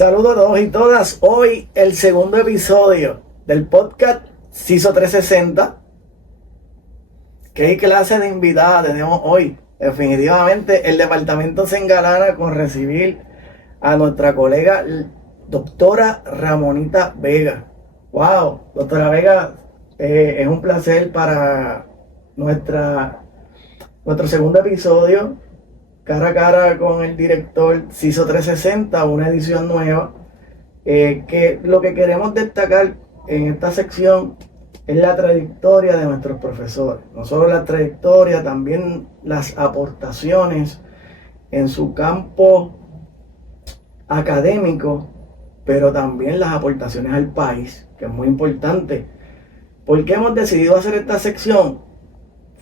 Saludos a todos y todas. Hoy el segundo episodio del podcast CISO 360. ¿Qué clase de invitada tenemos hoy? Definitivamente el departamento se engalana con recibir a nuestra colega doctora Ramonita Vega. Wow, doctora Vega, es un placer para nuestro segundo episodio, cara a cara con el director CISO 360, una edición nueva, que lo que queremos destacar en esta sección es la trayectoria de nuestros profesores. No solo la trayectoria, también las aportaciones en su campo académico, pero también las aportaciones al país, que es muy importante. ¿Por qué hemos decidido hacer esta sección?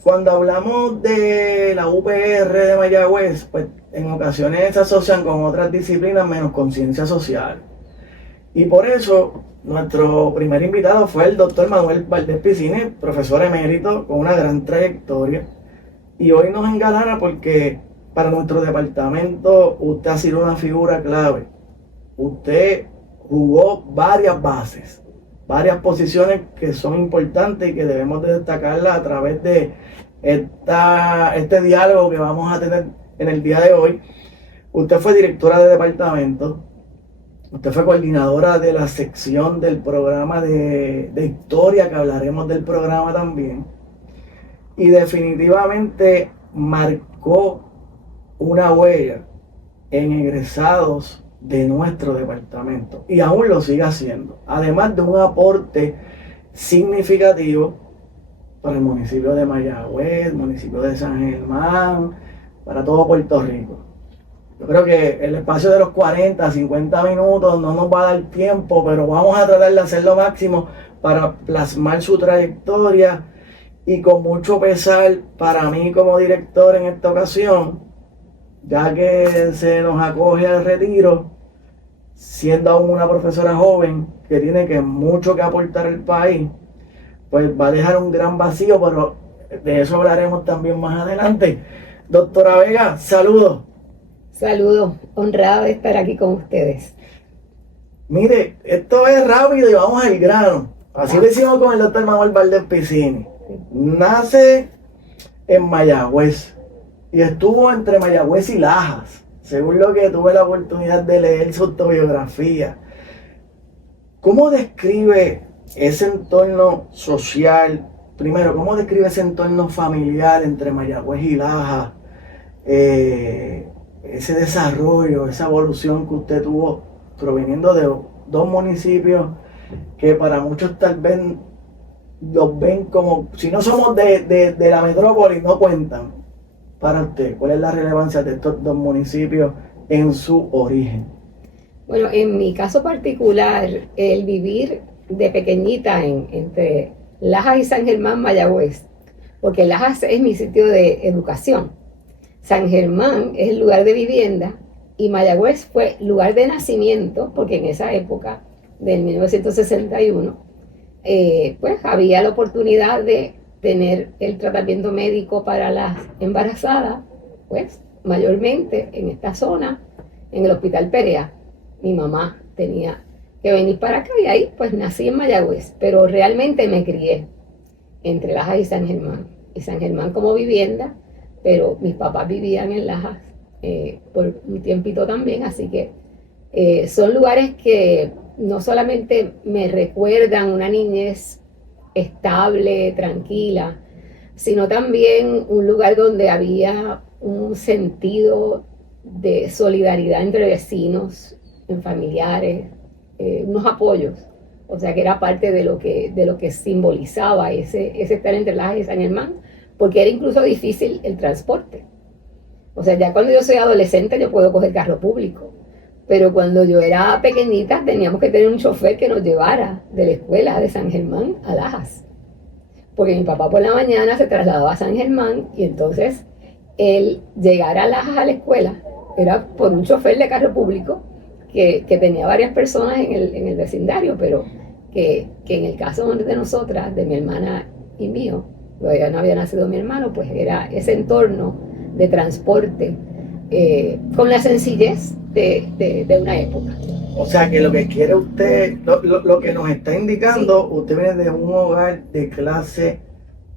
Cuando hablamos de la UPR de Mayagüez, pues en ocasiones se asocian con otras disciplinas menos con ciencias sociales. Y por eso nuestro primer invitado fue el doctor Manuel Valdés Piscine, profesor emérito con una gran trayectoria. Y hoy nos engalana porque para nuestro departamento usted ha sido una figura clave. Usted jugó varias bases, varias posiciones que son importantes y que debemos de destacarlas a través de este diálogo que vamos a tener en el día de hoy. Usted fue directora de departamento, usted fue coordinadora de la sección del programa de historia, que hablaremos del programa también, y definitivamente marcó una huella en egresados de nuestro departamento y aún lo sigue haciendo, además de un aporte significativo para el municipio de Mayagüez, municipio de San Germán, para todo Puerto Rico. Yo creo que el espacio de los 40, 50 minutos no nos va a dar tiempo, pero vamos a tratar de hacer lo máximo para plasmar su trayectoria, y con mucho pesar para mí como director en esta ocasión, ya que se nos acoge al retiro, siendo aún una profesora joven que tiene mucho que aportar al país, pues va a dejar un gran vacío, pero de eso hablaremos también más adelante. Doctora Vega, saludos. Saludos, honrado de estar aquí con ustedes. Mire, esto es rápido y vamos al grano. Así lo hicimos con el doctor Manuel Valdés Piscine. Nace en Mayagüez y estuvo entre Mayagüez y Lajas, según lo que tuve la oportunidad de leer su autobiografía. ¿Cómo describe ese entorno social? Primero, ¿cómo describe ese entorno familiar entre Mayagüez y Lajas? Ese desarrollo, esa evolución que usted tuvo proveniendo de dos municipios que para muchos tal vez los ven como, si no somos de la metrópoli, no cuentan. Para usted, ¿cuál es la relevancia de estos dos municipios en su origen? Bueno, en mi caso particular, el vivir de pequeñita entre Lajas y San Germán, Mayagüez, porque Lajas es mi sitio de educación, San Germán es el lugar de vivienda y Mayagüez fue lugar de nacimiento, porque en esa época, del 1961, pues había la oportunidad de tener el tratamiento médico para las embarazadas, pues mayormente en esta zona, en el Hospital Perea. Mi mamá tenía que venir para acá y ahí pues nací en Mayagüez, pero realmente me crié entre Lajas y San Germán. Y San Germán como vivienda, pero mis papás vivían en Lajas por un tiempito también, así que son lugares que no solamente me recuerdan una niñez estable, tranquila, sino también un lugar donde había un sentido de solidaridad entre vecinos, en familiares, unos apoyos. O sea que era parte de lo que simbolizaba ese estar entre Lajas y San Germán, porque era incluso difícil el transporte. O sea, ya cuando yo soy adolescente yo puedo coger carro público, pero cuando yo era pequeñita teníamos que tener un chofer que nos llevara de la escuela de San Germán a Lajas, porque mi papá por la mañana se trasladaba a San Germán y entonces el llegar a Lajas a la escuela era por un chofer de carro público que tenía varias personas en el vecindario, pero que en el caso de nosotras, de mi hermana y mío, todavía no había nacido mi hermano, pues era ese entorno de transporte con la sencillez de una época. O sea que lo que quiere usted, lo que nos está indicando, Sí. usted viene de un hogar de clase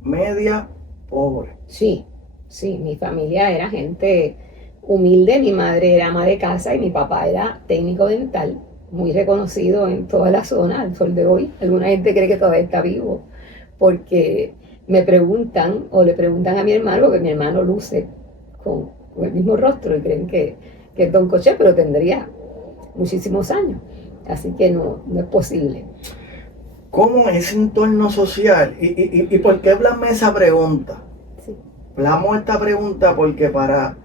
media pobre. Sí, sí, mi familia era gente humilde, mi madre era ama de casa y mi papá era técnico dental, muy reconocido en toda la zona al sol de hoy. Alguna gente cree que todavía está vivo, porque me preguntan o le preguntan a mi hermano, porque mi hermano luce con el mismo rostro y creen que es Don Coche, pero tendría muchísimos años. Así que no es posible. ¿Cómo ese entorno social? ¿Y por qué blasme esa pregunta? Sí. Blasmo esta pregunta porque para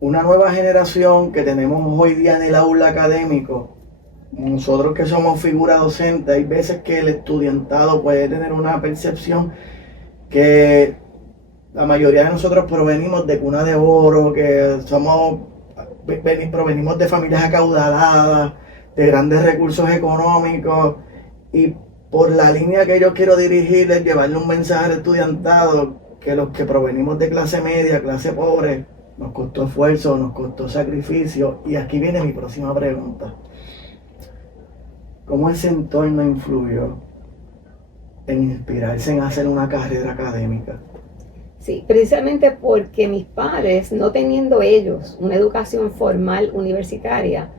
una nueva generación que tenemos hoy día en el aula académico, nosotros que somos figura docente, hay veces que el estudiantado puede tener una percepción que la mayoría de nosotros provenimos de cuna de oro, que provenimos de familias acaudaladas, de grandes recursos económicos, y por la línea que yo quiero dirigir es llevarle un mensaje al estudiantado que los que provenimos de clase media, clase pobre, nos costó esfuerzo, nos costó sacrificio, y aquí viene mi próxima pregunta. ¿Cómo ese entorno influyó en inspirarse en hacer una carrera académica? Sí, precisamente porque mis padres, no teniendo ellos una educación formal universitaria,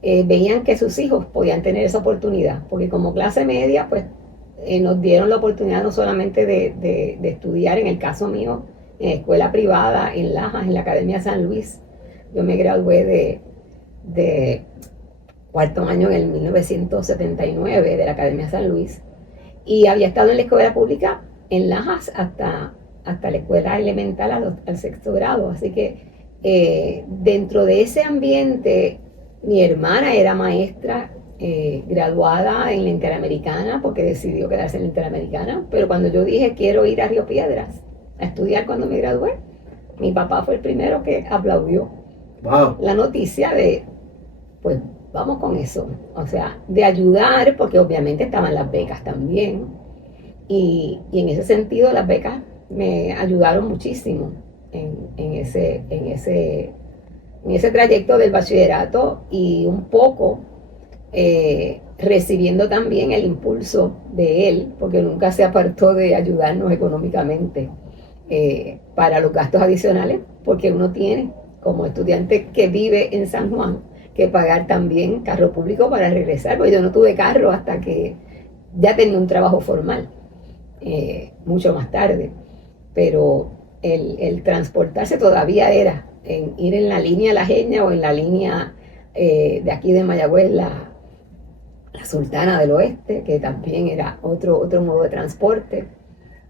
veían que sus hijos podían tener esa oportunidad, porque como clase media, pues nos dieron la oportunidad no solamente de estudiar, en el caso mío, en escuela privada, en Lajas, en la Academia San Luis. Yo me gradué de cuarto año en el 1979 de la Academia San Luis y había estado en la escuela pública en Lajas hasta la escuela elemental al sexto grado. Así que dentro de ese ambiente, mi hermana era maestra graduada en la Interamericana porque decidió quedarse en la Interamericana, pero cuando yo dije quiero ir a Río Piedras a estudiar cuando me gradué, mi papá fue el primero que aplaudió Wow. la noticia de, pues vamos con eso, o sea, de ayudar, porque obviamente estaban las becas también, y en ese sentido las becas me ayudaron muchísimo en ese trayecto del bachillerato y un poco recibiendo también el impulso de él, porque nunca se apartó de ayudarnos económicamente para los gastos adicionales, porque uno tiene como estudiante que vive en San Juan que pagar también carro público para regresar, porque yo no tuve carro hasta que ya tenía un trabajo formal, mucho más tarde, pero el transportarse todavía era en ir en la línea La Jeña o en la línea de aquí de Mayagüez, la Sultana del Oeste, que también era otro modo de transporte.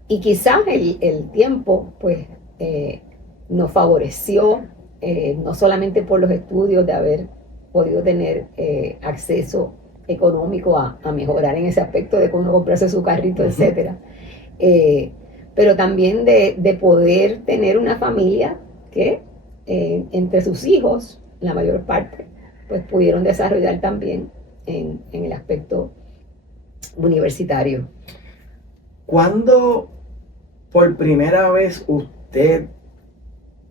Y quizás el tiempo pues nos favoreció, no solamente por los estudios de haber podido tener acceso económico a mejorar en ese aspecto de cómo comprarse su carrito, etcétera, pero también de poder tener una familia que entre sus hijos, la mayor parte, pues pudieron desarrollar también en el aspecto universitario. ¿Cuándo por primera vez usted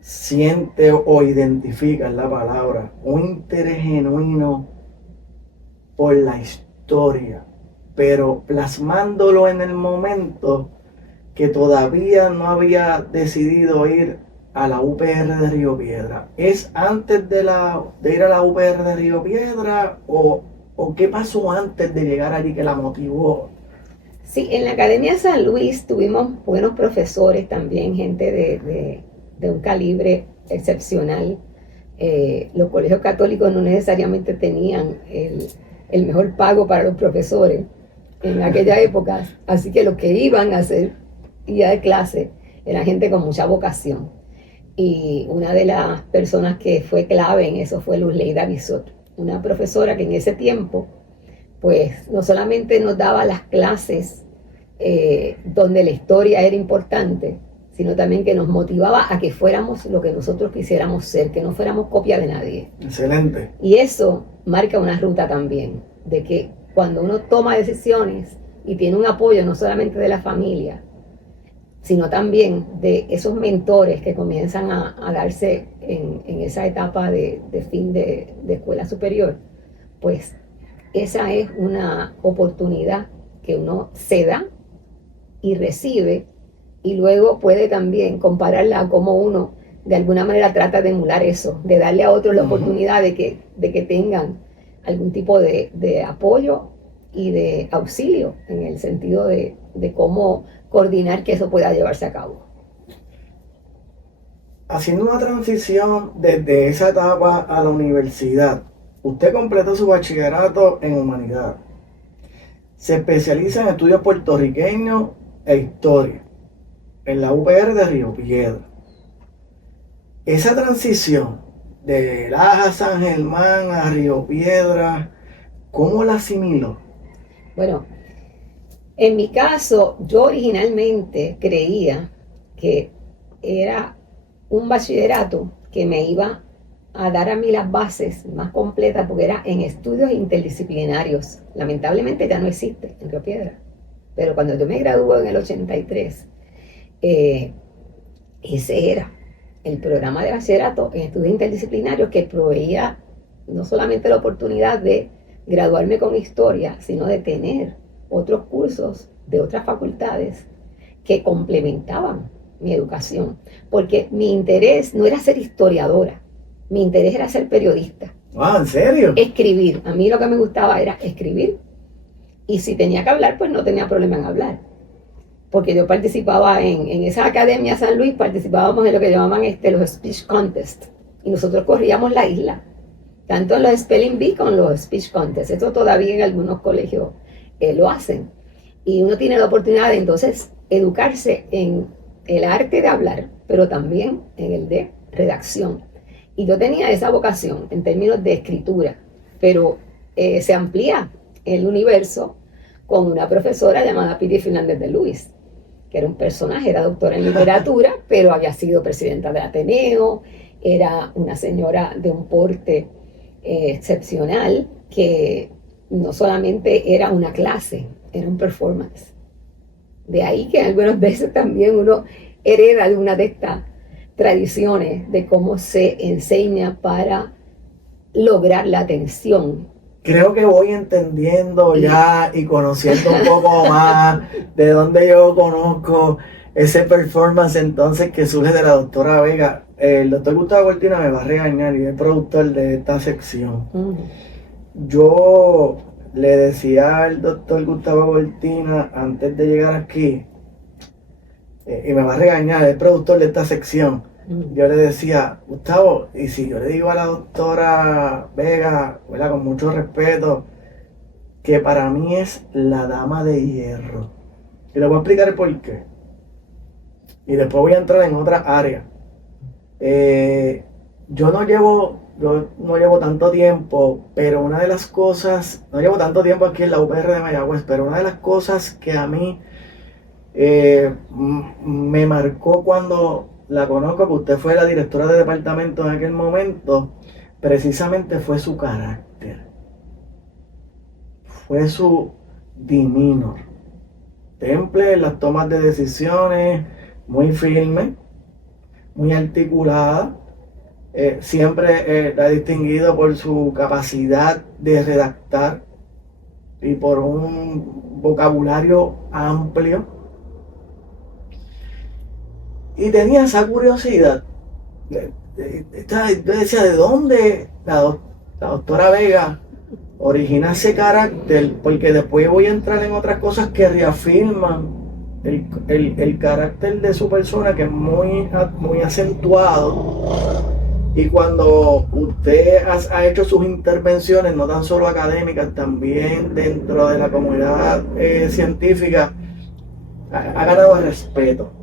siente o identifica la palabra un interés genuino por la historia, pero plasmándolo en el momento que todavía no había decidido ir a la UPR de Río Piedra? ¿Es antes de ir a la UPR de Río Piedra o qué pasó antes de llegar allí que la motivó? Sí, en la Academia San Luis tuvimos buenos profesores también, gente de un calibre excepcional. Los colegios católicos no necesariamente tenían el mejor pago para los profesores en aquella época, así que los que iban a hacer guía de clase era gente con mucha vocación. Y una de las personas que fue clave en eso fue Luzleida Bisot, una profesora que en ese tiempo pues no solamente nos daba las clases donde la historia era importante, sino también que nos motivaba a que fuéramos lo que nosotros quisiéramos ser, que no fuéramos copia de nadie. Excelente. Y eso marca una ruta también, de que cuando uno toma decisiones y tiene un apoyo no solamente de la familia, sino también de esos mentores que comienzan a darse en esa etapa de fin de escuela superior, pues esa es una oportunidad que uno se da y recibe, y luego puede también compararla a cómo uno de alguna manera trata de emular eso, de darle a otros la oportunidad de que tengan algún tipo de apoyo y de auxilio en el sentido de cómo coordinar que eso pueda llevarse a cabo. Haciendo una transición desde esa etapa a la universidad, usted completó su bachillerato en humanidad. Se especializa en estudios puertorriqueños e historia en la UPR de Río Piedras. Esa transición de Laja, San Germán a Río Piedras, ¿cómo la asimiló? Bueno, en mi caso, yo originalmente creía que era un bachillerato que me iba a dar a mí las bases más completas porque era en estudios interdisciplinarios. Lamentablemente ya no existe en Río Piedras. Pero cuando yo me gradué en el 83, ese era el programa de bachillerato en estudios interdisciplinarios que proveía no solamente la oportunidad de graduarme con historia, sino de tener otros cursos de otras facultades que complementaban mi educación, porque mi interés no era ser historiadora, mi interés era ser periodista. Ah, ¿en serio? Escribir, a mí lo que me gustaba era escribir, y si tenía que hablar, pues no tenía problema en hablar, porque yo participaba en esa academia San Luis, participábamos en lo que llamaban los speech contest, y nosotros corríamos la isla, tanto en los spelling bee como en los speech contest. Esto todavía en algunos colegios lo hacen, y uno tiene la oportunidad de entonces educarse en el arte de hablar, pero también en el de redacción. Y yo tenía esa vocación en términos de escritura, pero se amplía el universo con una profesora llamada Piri Fernández de Luis, que era un personaje, era doctora en literatura, pero había sido presidenta del Ateneo, era una señora de un porte excepcional, que no solamente era una clase, era un performance. De ahí que algunas veces también uno hereda de una de estas tradiciones de cómo se enseña para lograr la atención. Creo que voy entendiendo ya y conociendo un poco más de dónde yo conozco ese performance entonces que surge de la doctora Vega. El doctor Gustavo Cortina me va a regañar y es el productor de esta sección. Yo le decía al doctor Gustavo Cortina antes de llegar aquí, y me va a regañar, es el productor de esta sección. Yo le decía, Gustavo, y si yo le digo a la doctora Vega, ¿verdad? Con mucho respeto, que para mí es la dama de hierro. Y le voy a explicar el por qué. Y después voy a entrar en otra área. Yo no llevo tanto tiempo, pero una de las cosas, no llevo tanto tiempo aquí en la UPR de Mayagüez, pero una de las cosas que a mí me marcó cuando la conozco, que usted fue la directora de departamento en aquel momento, precisamente fue su carácter, fue su demeanor, temple en las tomas de decisiones, muy firme, muy articulada. Siempre la he distinguido por su capacidad de redactar y por un vocabulario amplio. Y tenía esa curiosidad. Yo decía, ¿de dónde la doctora Vega origina ese carácter? Porque después voy a entrar en otras cosas que reafirman el carácter de su persona, que es muy acentuado. Y cuando usted ha hecho sus intervenciones, no tan solo académicas, también dentro de la comunidad científica, ha ganado respeto.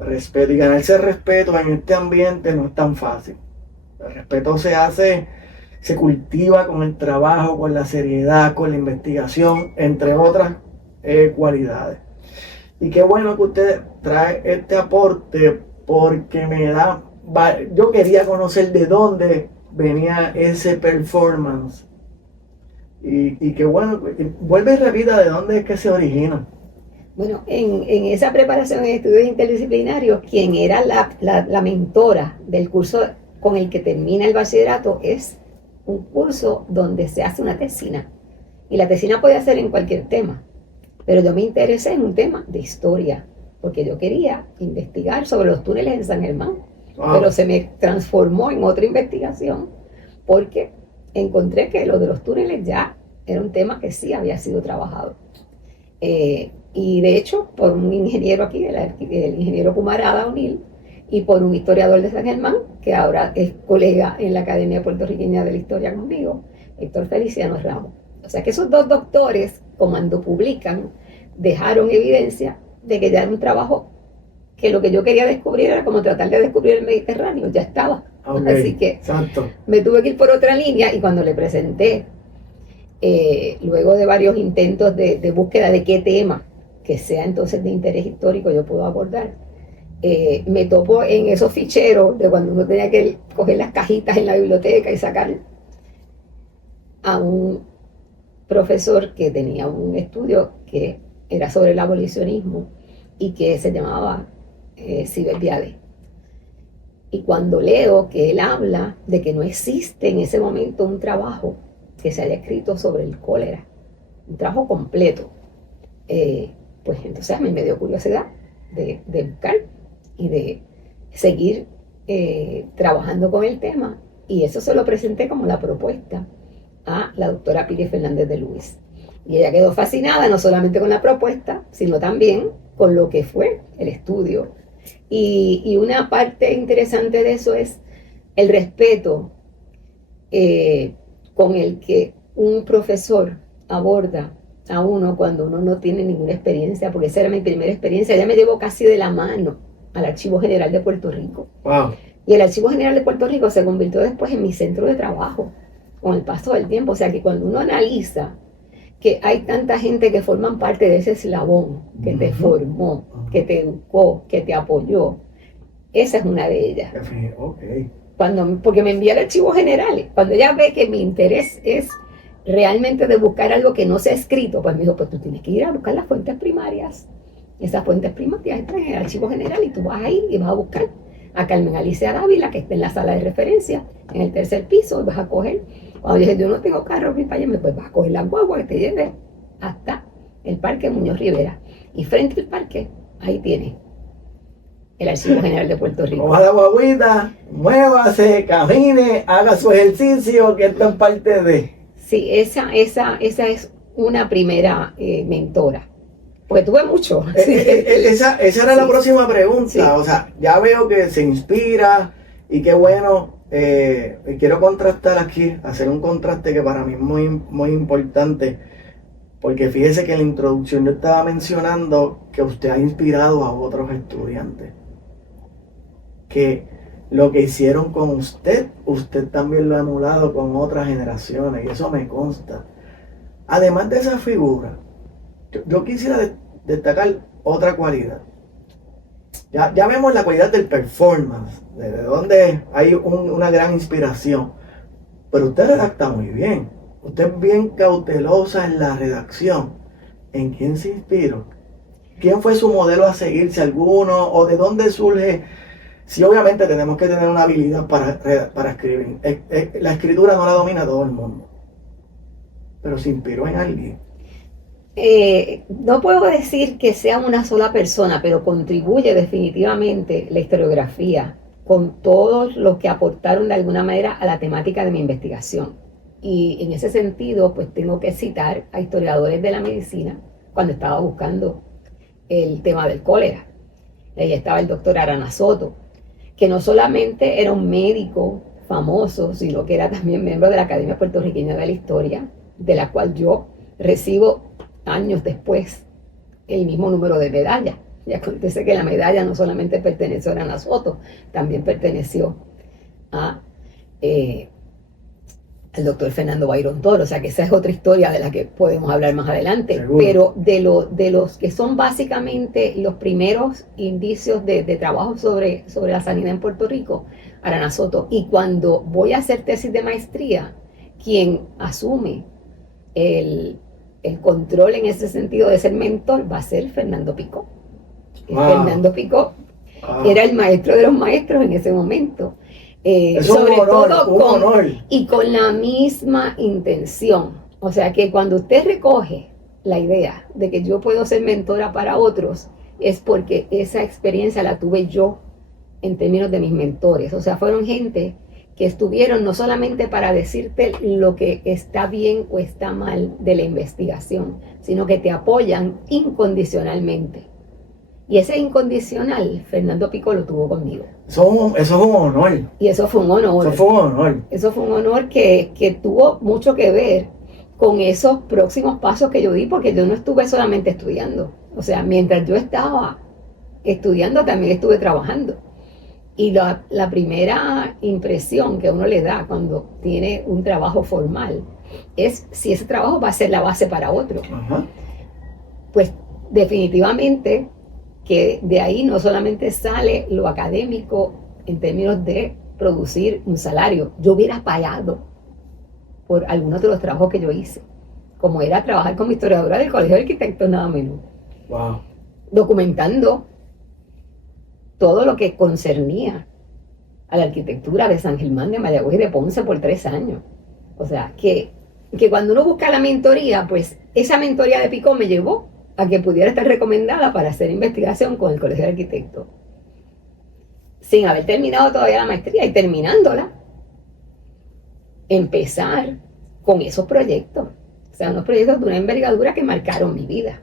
Y ganarse respeto en este ambiente no es tan fácil. El respeto se cultiva con el trabajo, con la seriedad, con la investigación, entre otras cualidades. Y qué bueno que usted trae este aporte, porque yo quería conocer de dónde venía ese performance. Y qué bueno, vuelve y repita de dónde es que se origina. Bueno, en esa preparación en estudios interdisciplinarios, quien era la mentora del curso con el que termina el bachillerato es un curso donde se hace una tesina. Y la tesina puede ser en cualquier tema. Pero yo me interesé en un tema de historia, porque yo quería investigar sobre los túneles en San Germán. Pero se me transformó en otra investigación, porque encontré que lo de los túneles ya era un tema que sí había sido trabajado. Y de hecho, por un ingeniero aquí, el ingeniero Kumarada O'Neill, y por un historiador de San Germán, que ahora es colega en la Academia Puertorriqueña de la Historia conmigo, Héctor Feliciano Ramos. O sea que esos dos doctores, cuando publican, dejaron evidencia de que ya era un trabajo que lo que yo quería descubrir era como tratar de descubrir el Mediterráneo, ya estaba. Okay, así que exacto. Me tuve que ir por otra línea, y cuando le presenté, luego de varios intentos de búsqueda de qué tema que sea entonces de interés histórico yo puedo abordar, me topo en esos ficheros de cuando uno tenía que coger las cajitas en la biblioteca y sacar a un profesor que tenía un estudio que era sobre el abolicionismo y que se llamaba Ciber Viale. Y cuando leo que él habla de que no existe en ese momento un trabajo que se haya escrito sobre el cólera, un trabajo completo, pues entonces a mí me dio curiosidad de buscar y de seguir trabajando con el tema, y eso se lo presenté como la propuesta a la doctora Piri Fernández de Luis. Y ella quedó fascinada no solamente con la propuesta, sino también con lo que fue el estudio. Y una parte interesante de eso es el respeto con el que un profesor aborda a uno cuando uno no tiene ninguna experiencia, porque esa era mi primera experiencia. Ella me llevó casi de la mano al Archivo General de Puerto Rico. Wow. Y el Archivo General de Puerto Rico se convirtió después en mi centro de trabajo con el paso del tiempo. O sea que cuando uno analiza que hay tanta gente que forman parte de ese eslabón, que te formó, que te educó, que te apoyó, esa es una de ellas. Okay. Porque me envía al Archivo General, cuando ella ve que mi interés es realmente de buscar algo que no se ha escrito, pues me dijo, pues tú tienes que ir a buscar las fuentes primarias. Esas fuentes primarias están en el Archivo General y tú vas a ir y vas a buscar a Carmen Alicia Dávila, que está en la sala de referencia, en el tercer piso, y vas a coger. Cuando dije, yo no tengo carro para allá, pues vas a coger la guagua que te lleve hasta el Parque Muñoz Rivera. Y frente al parque, ahí tiene el Archivo General de Puerto Rico. Coja la guaguita, muévase, camine, haga su ejercicio, que esto es parte de... Sí, esa es una primera mentora. Porque tuve mucho. Esa era la próxima pregunta. Sí. O sea, ya veo que se inspira y qué bueno. Quiero contrastar aquí, hacer un contraste que para mí es muy, muy importante. Porque fíjese que en la introducción yo estaba mencionando que usted ha inspirado a otros estudiantes. Que lo que hicieron con usted también lo ha emulado con otras generaciones. Y eso me consta. Además de esa figura, yo quisiera destacar otra cualidad. Ya vemos la cualidad del performance, de donde hay una gran inspiración. Pero usted redacta muy bien. Usted es bien cautelosa en la redacción. ¿En quién se inspiró? ¿Quién fue su modelo a seguir? Si alguno, o de dónde surge. Sí, obviamente tenemos que tener una habilidad para escribir. La escritura no la domina todo el mundo. Pero se inspiró en alguien. No puedo decir que sea una sola persona, pero contribuye definitivamente la historiografía con todos los que aportaron de alguna manera a la temática de mi investigación. Y en ese sentido, pues tengo que citar a historiadores de la medicina cuando estaba buscando el tema del cólera. Ahí estaba el doctor Arana Soto, que no solamente era un médico famoso, sino que era también miembro de la Academia Puertorriqueña de la Historia, de la cual yo recibo años después el mismo número de medalla. Y acontece que la medalla no solamente perteneció a Arana Soto, también perteneció al doctor Fernando Bayrón Toro. O sea que esa es otra historia de la que podemos hablar más adelante. Seguro. Pero de los que son básicamente los primeros indicios de trabajo sobre la sanidad en Puerto Rico, Arana Soto. Y cuando voy a hacer tesis de maestría, quien asume el control en ese sentido de ser mentor va a ser Fernando Picó. Wow. Fernando Picó era el maestro de los maestros en ese momento. Sobre todo un honor. y con la misma intención. O sea que cuando usted recoge la idea de que yo puedo ser mentora para otros, es porque esa experiencia la tuve yo en términos de mis mentores. O sea, fueron gente que estuvieron no solamente para decirte lo que está bien o está mal de la investigación, sino que te apoyan incondicionalmente. Y ese incondicional, Fernando Pico lo tuvo conmigo. Eso es un honor. Y eso fue un honor. Eso fue un honor. Eso fue un honor que tuvo mucho que ver con esos próximos pasos que yo di, porque yo no estuve solamente estudiando. O sea, mientras yo estaba estudiando, también estuve trabajando. Y la primera impresión que uno le da cuando tiene un trabajo formal es si ese trabajo va a ser la base para otro. Ajá. Pues definitivamente que de ahí no solamente sale lo académico en términos de producir un salario. Yo hubiera pagado por algunos de los trabajos que yo hice, como era trabajar como historiadora del Colegio de Arquitectos, nada menos. Wow. Documentando todo lo que concernía a la arquitectura de San Germán, de Mayagüez y de Ponce por 3 años. O sea, que cuando uno busca la mentoría, pues esa mentoría de Pico me llevó a que pudiera estar recomendada para hacer investigación con el Colegio de Arquitectos. Sin haber terminado todavía la maestría y terminándola, empezar con esos proyectos. O sea, unos proyectos de una envergadura que marcaron mi vida.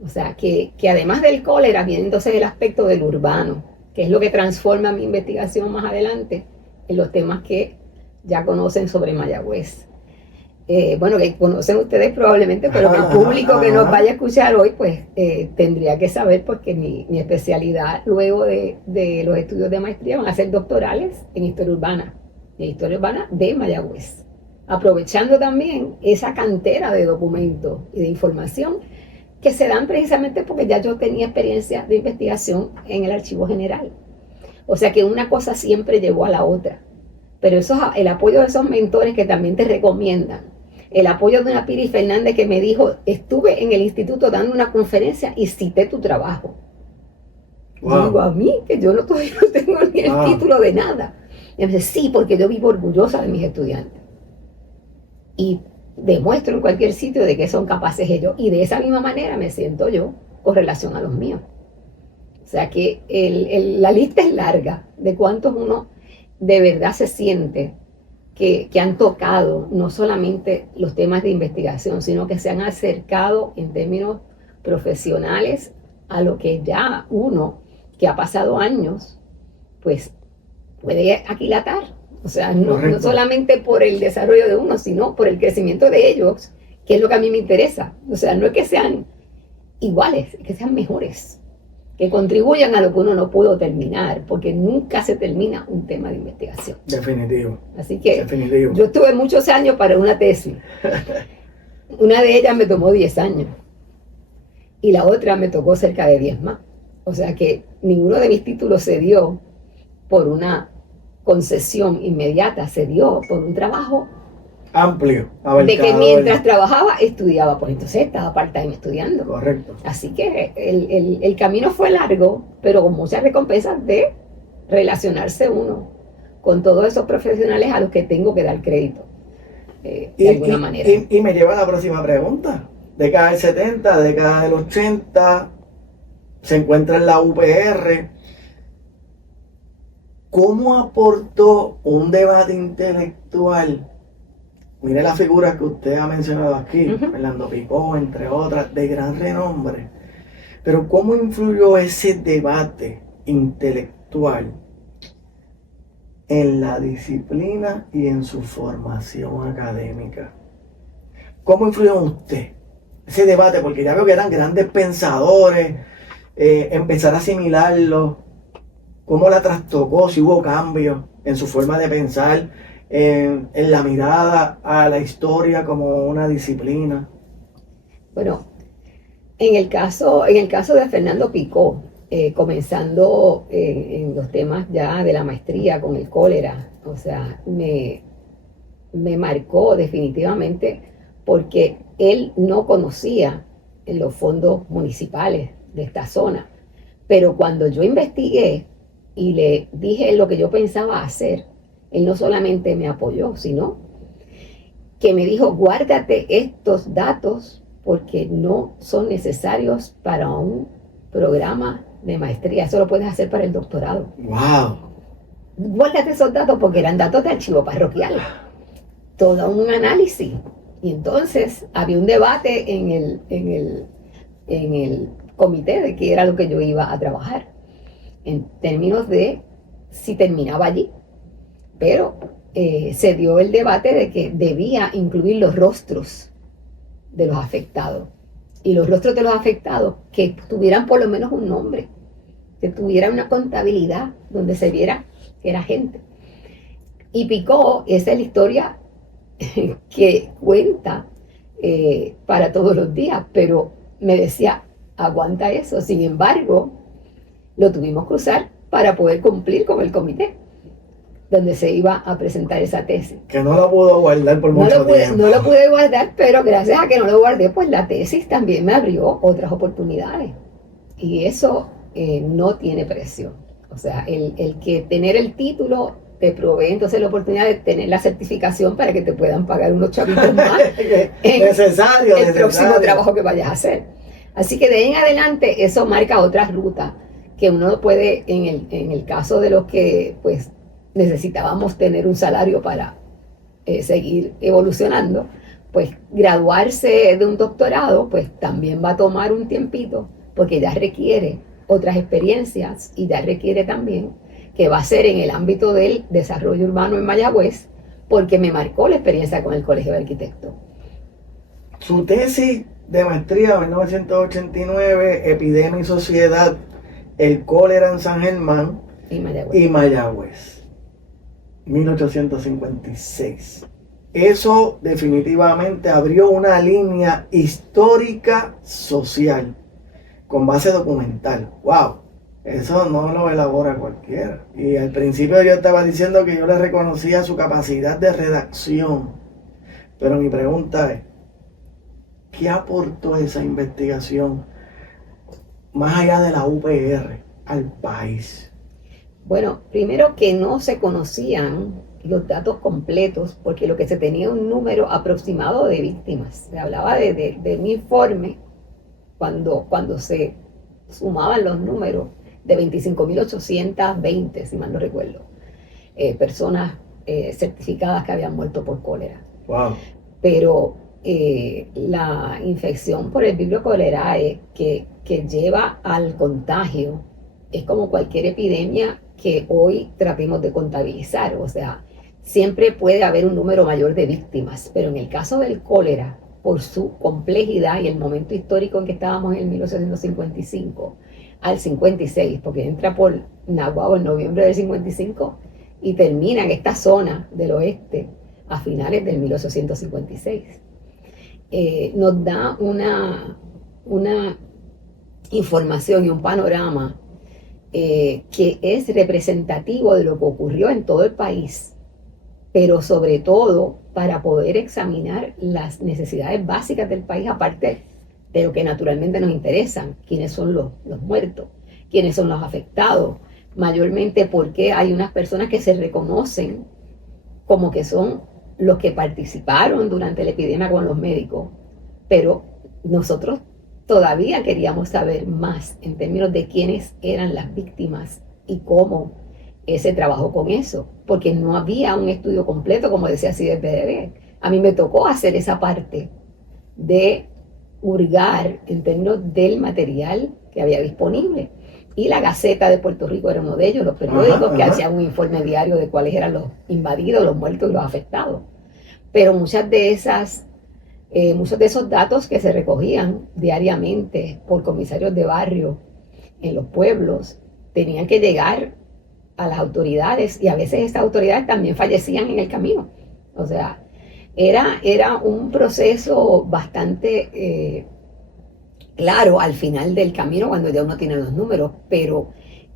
O sea, que además del cólera viene entonces el aspecto del urbano, que es lo que transforma mi investigación más adelante en los temas que ya conocen sobre Mayagüez. Bueno, que conocen ustedes probablemente, pero que el público que nos vaya a escuchar hoy, pues tendría que saber, porque mi especialidad luego de los estudios de maestría van a ser doctorales en historia urbana de Mayagüez, aprovechando también esa cantera de documentos y de información que se dan precisamente porque ya yo tenía experiencia de investigación en el Archivo General. O sea que una cosa siempre llevó a la otra. Pero el apoyo de esos mentores que también te recomiendan, el apoyo de una Piri Fernández que me dijo, estuve en el instituto dando una conferencia y cité tu trabajo. Wow. Yo digo, a mí, que yo todavía no tengo ni el título de nada. Y me dice, sí, porque yo vivo orgullosa de mis estudiantes. Y demuestro en cualquier sitio de que son capaces ellos. Y de esa misma manera me siento yo con relación a los míos. O sea que la lista es larga de cuántos uno de verdad se siente que han tocado no solamente los temas de investigación, sino que se han acercado en términos profesionales a lo que ya uno, que ha pasado años, pues puede aquilatar. O sea, no solamente por el desarrollo de uno, sino por el crecimiento de ellos, que es lo que a mí me interesa. O sea, no es que sean iguales, es que sean mejores, que contribuyan a lo que uno no pudo terminar, porque nunca se termina un tema de investigación. Definitivo. Así que yo estuve muchos años para una tesis. Una de ellas me tomó 10 años y la otra me tocó cerca de 10 más. O sea que ninguno de mis títulos se dio por una concesión inmediata, se dio por un trabajo amplio, de que mientras trabajaba estudiaba, pues entonces estaba part-time estudiando. Correcto. Así que el camino fue largo, pero con muchas recompensas de relacionarse uno con todos esos profesionales a los que tengo que dar crédito, de alguna manera. Y me lleva a la próxima pregunta. Década del 70, década del 80, se encuentra en la UPR. ¿Cómo aportó un debate intelectual? Mire las figuras que usted ha mencionado aquí, Fernando Picó, entre otras, de gran renombre. Pero ¿cómo influyó ese debate intelectual en la disciplina y en su formación académica? ¿Cómo influyó en usted ese debate? Porque ya veo que eran grandes pensadores, empezar a asimilarlo. ¿Cómo la trastocó? Si hubo cambios en su forma de pensar, en la mirada a la historia como una disciplina. Bueno, en el caso de Fernando Picó, comenzando en los temas ya de la maestría con el cólera, o sea, me marcó definitivamente porque él no conocía los fondos municipales de esta zona, pero cuando yo investigué y le dije lo que yo pensaba hacer, él no solamente me apoyó, sino que me dijo, guárdate estos datos porque no son necesarios para un programa de maestría, eso lo puedes hacer para el doctorado. ¡Wow! Guárdate esos datos porque eran datos de archivo parroquial, todo un análisis. Y entonces había un debate en el comité de qué era lo que yo iba a trabajar, en términos de si terminaba allí. Pero se dio el debate de que debía incluir los rostros de los afectados. Y los rostros de los afectados que tuvieran por lo menos un nombre, que tuvieran una contabilidad donde se viera que era gente. Y Picó, esa es la historia que cuenta para todos los días, pero me decía, aguanta eso. Sin embargo, lo tuvimos que cruzar para poder cumplir con el comité donde se iba a presentar esa tesis. Que no lo pudo guardar por mucho tiempo. No lo pude guardar, pero gracias a que no lo guardé, pues la tesis también me abrió otras oportunidades. Y eso no tiene precio. O sea, el que tener el título te provee entonces la oportunidad de tener la certificación para que te puedan pagar unos chavitos más en necesario. próximo trabajo que vayas a hacer. Así que de ahí en adelante eso marca otra ruta que uno puede, en el caso de los que pues necesitábamos tener un salario para seguir evolucionando, pues graduarse de un doctorado pues también va a tomar un tiempito porque ya requiere otras experiencias y ya requiere también que va a ser en el ámbito del desarrollo urbano en Mayagüez, porque me marcó la experiencia con el Colegio de Arquitectos. Su tesis de maestría 1989, Epidemia y Sociedad, el cólera en San Germán y Mayagüez, 1856. Eso definitivamente abrió una línea histórica social con base documental. ¡Wow! Eso no lo elabora cualquiera. Y al principio yo estaba diciendo que yo le reconocía su capacidad de redacción. Pero mi pregunta es, ¿qué aportó esa investigación más allá de la UPR al país? Bueno, primero que no se conocían los datos completos, porque lo que se tenía un número aproximado de víctimas. Se hablaba de un informe cuando se sumaban los números de 25.820, si mal no recuerdo, personas certificadas que habían muerto por cólera. Wow. Pero la infección por el Vibrio cholerae que lleva al contagio es como cualquier epidemia que hoy tratemos de contabilizar. O sea, siempre puede haber un número mayor de víctimas, pero en el caso del cólera, por su complejidad y el momento histórico en que estábamos en el 1855 al 56, porque entra por Naguabo en noviembre del 55 y termina en esta zona del oeste a finales del 1856. Nos da una información y un panorama que es representativo de lo que ocurrió en todo el país, pero sobre todo para poder examinar las necesidades básicas del país, aparte de lo que naturalmente nos interesan, quiénes son los muertos, quiénes son los afectados, mayormente porque hay unas personas que se reconocen como que son los que participaron durante la epidemia con los médicos, pero nosotros todavía queríamos saber más en términos de quiénes eran las víctimas y cómo se trabajó con eso, porque no había un estudio completo, como decía Cides Bebé. A mí me tocó hacer esa parte de hurgar en términos del material que había disponible. Y la Gaceta de Puerto Rico era uno de ellos, los periódicos que hacían un informe diario de cuáles eran los invadidos, los muertos y los afectados. Pero muchos de esos datos que se recogían diariamente por comisarios de barrio en los pueblos tenían que llegar a las autoridades y a veces esas autoridades también fallecían en el camino. O sea, era un proceso bastante claro al final del camino cuando ya uno tiene los números, pero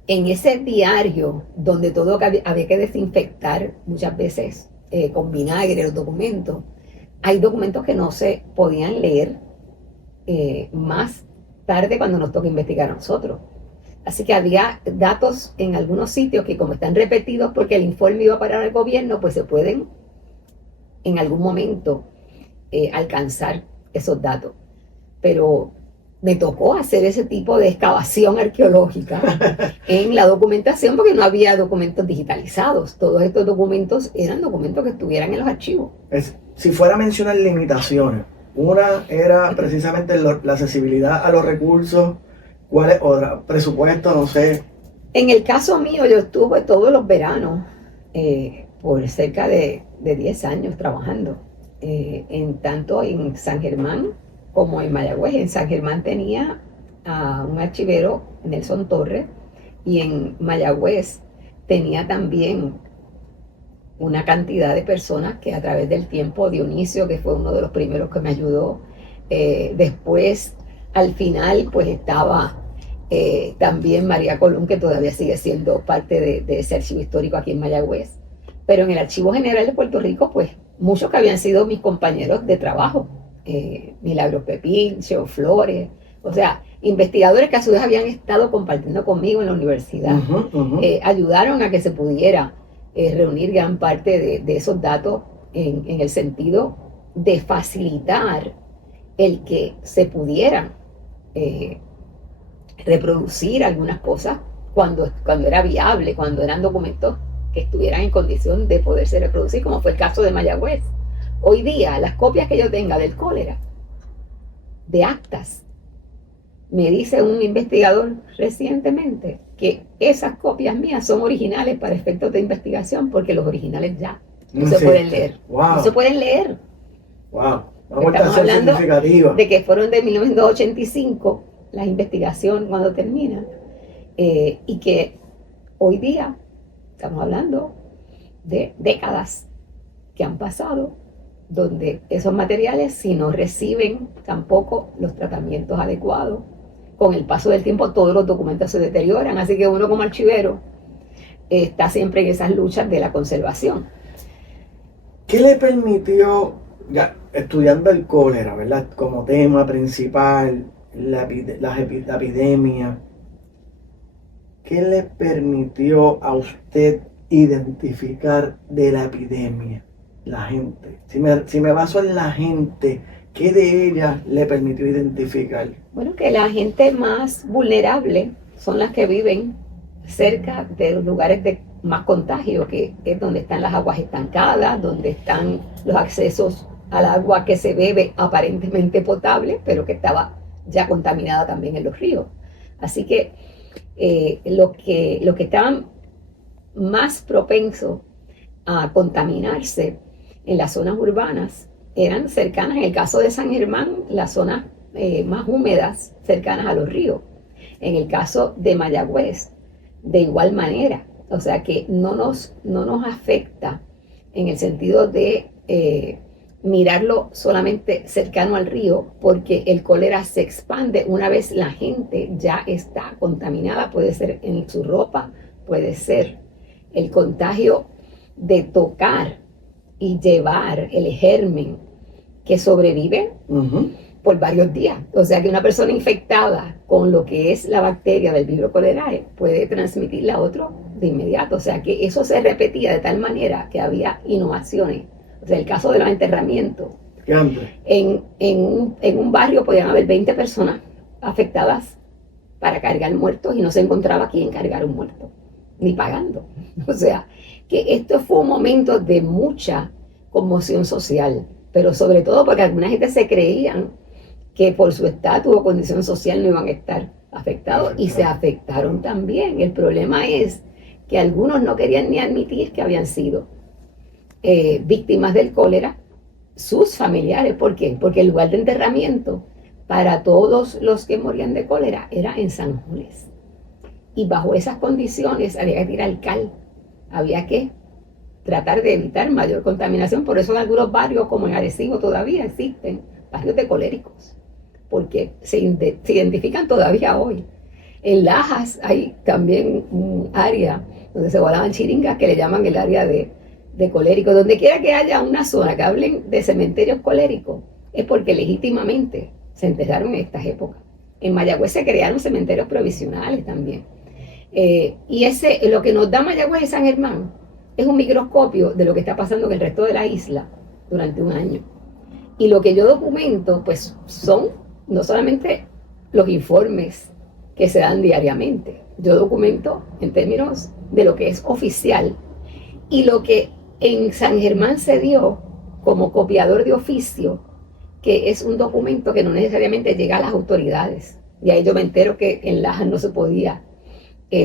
en ese diario donde todo había que desinfectar muchas veces con vinagre los documentos, hay documentos que no se podían leer más tarde cuando nos toca investigar a nosotros. Así que había datos en algunos sitios que como están repetidos porque el informe iba a parar al gobierno, pues se pueden en algún momento alcanzar esos datos. Pero me tocó hacer ese tipo de excavación arqueológica en la documentación porque no había documentos digitalizados. Todos estos documentos eran documentos que estuvieran en los archivos. Si fuera a mencionar limitaciones, una era precisamente la accesibilidad a los recursos. ¿Cuál es otra? Presupuesto, no sé. En el caso mío, yo estuve todos los veranos por cerca de 10 años trabajando, tanto en San Germán como en Mayagüez. En San Germán tenía a un archivero, Nelson Torres, y en Mayagüez tenía también una cantidad de personas que a través del tiempo, Dionisio, que fue uno de los primeros que me ayudó, después, al final, pues estaba también María Colón, que todavía sigue siendo parte de ese archivo histórico aquí en Mayagüez. Pero en el Archivo General de Puerto Rico, pues muchos que habían sido mis compañeros de trabajo, Milagros Pepín, Cheo Flores, o sea, investigadores que a su vez habían estado compartiendo conmigo en la universidad, ayudaron a que se pudiera reunir gran parte de esos datos en el sentido de facilitar el que se pudieran reproducir algunas cosas cuando era viable, cuando eran documentos que estuvieran en condición de poderse reproducir, como fue el caso de Mayagüez. Hoy día, las copias que yo tenga del cólera, de actas, me dice un investigador recientemente que esas copias mías son originales para efectos de investigación, porque los originales ya no se pueden leer. Wow. No se pueden leer. Wow. Estamos hablando de que fueron de 1985 la investigación cuando termina, y que hoy día estamos hablando de décadas que han pasado donde esos materiales, si no reciben tampoco los tratamientos adecuados, con el paso del tiempo todos los documentos se deterioran, así que uno como archivero está siempre en esas luchas de la conservación. ¿Qué le permitió, ya estudiando el cólera, ¿verdad?, como tema principal, la epidemia, qué le permitió a usted identificar de la epidemia? La gente. Si me baso en la gente, ¿qué de ella le permitió identificar? Bueno, que la gente más vulnerable son las que viven cerca de los lugares de más contagio, que es donde están las aguas estancadas, donde están los accesos al agua que se bebe aparentemente potable, pero que estaba ya contaminada también en los ríos. Así que los que estaban más propensos a contaminarse en las zonas urbanas eran cercanas, en el caso de San Germán, las zonas más húmedas cercanas a los ríos. En el caso de Mayagüez, de igual manera. O sea que no nos afecta en el sentido de mirarlo solamente cercano al río, porque el cólera se expande una vez la gente ya está contaminada, puede ser en su ropa, puede ser el contagio de tocar y llevar el germen que sobrevive por varios días. O sea que una persona infectada con lo que es la bacteria del Vibrio cholerae puede transmitirla a otro de inmediato. O sea que eso se repetía de tal manera que había innovaciones. O sea, el caso de los enterramientos. En un barrio podían haber 20 personas afectadas para cargar muertos y no se encontraba quién cargar un muerto, ni pagando. O sea, que esto fue un momento de mucha conmoción social, pero sobre todo porque alguna gente se creían que por su estatus o condición social no iban a estar afectados, y se afectaron también. El problema es que algunos no querían ni admitir que habían sido víctimas del cólera, sus familiares. ¿Por qué? Porque el lugar de enterramiento para todos los que morían de cólera era en San Jules, y bajo esas condiciones había que tirar cal, había que tratar de evitar mayor contaminación. Por eso en algunos barrios, como en Arecibo, todavía existen barrios de coléricos, porque se identifican todavía hoy. En Lajas hay también un área donde se volaban chiringas que le llaman el área de coléricos. Donde quiera que haya una zona que hablen de cementerios coléricos, es porque legítimamente se enterraron en estas épocas. En Mayagüez se crearon cementerios provisionales también. Y lo que nos da Mayagüez y San Germán es un microscopio de lo que está pasando en el resto de la isla durante un año. Y lo que yo documento, pues, son no solamente los informes que se dan diariamente. Yo documento en términos de lo que es oficial y lo que en San Germán se dio como copiador de oficio, que es un documento que no necesariamente llega a las autoridades. Y ahí yo me entero que en Lajas no se podía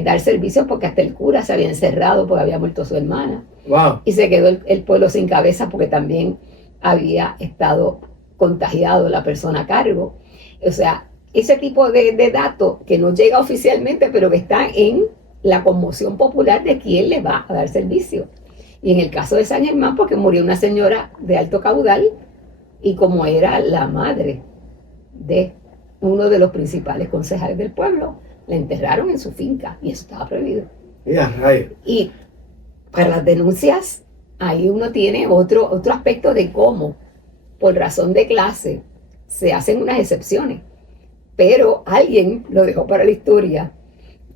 dar servicio porque hasta el cura se había encerrado porque había muerto su hermana. Wow. Y se quedó el pueblo sin cabeza porque también había estado contagiado la persona a cargo. O sea, ese tipo de datos que no llega oficialmente, pero que está en la conmoción popular de quién le va a dar servicio. Y en el caso de San Germán, porque murió una señora de alto caudal y como era la madre de uno de los principales concejales del pueblo, la enterraron en su finca y eso estaba prohibido. Y para las denuncias, ahí uno tiene otro aspecto de cómo, por razón de clase, se hacen unas excepciones. Pero alguien lo dejó para la historia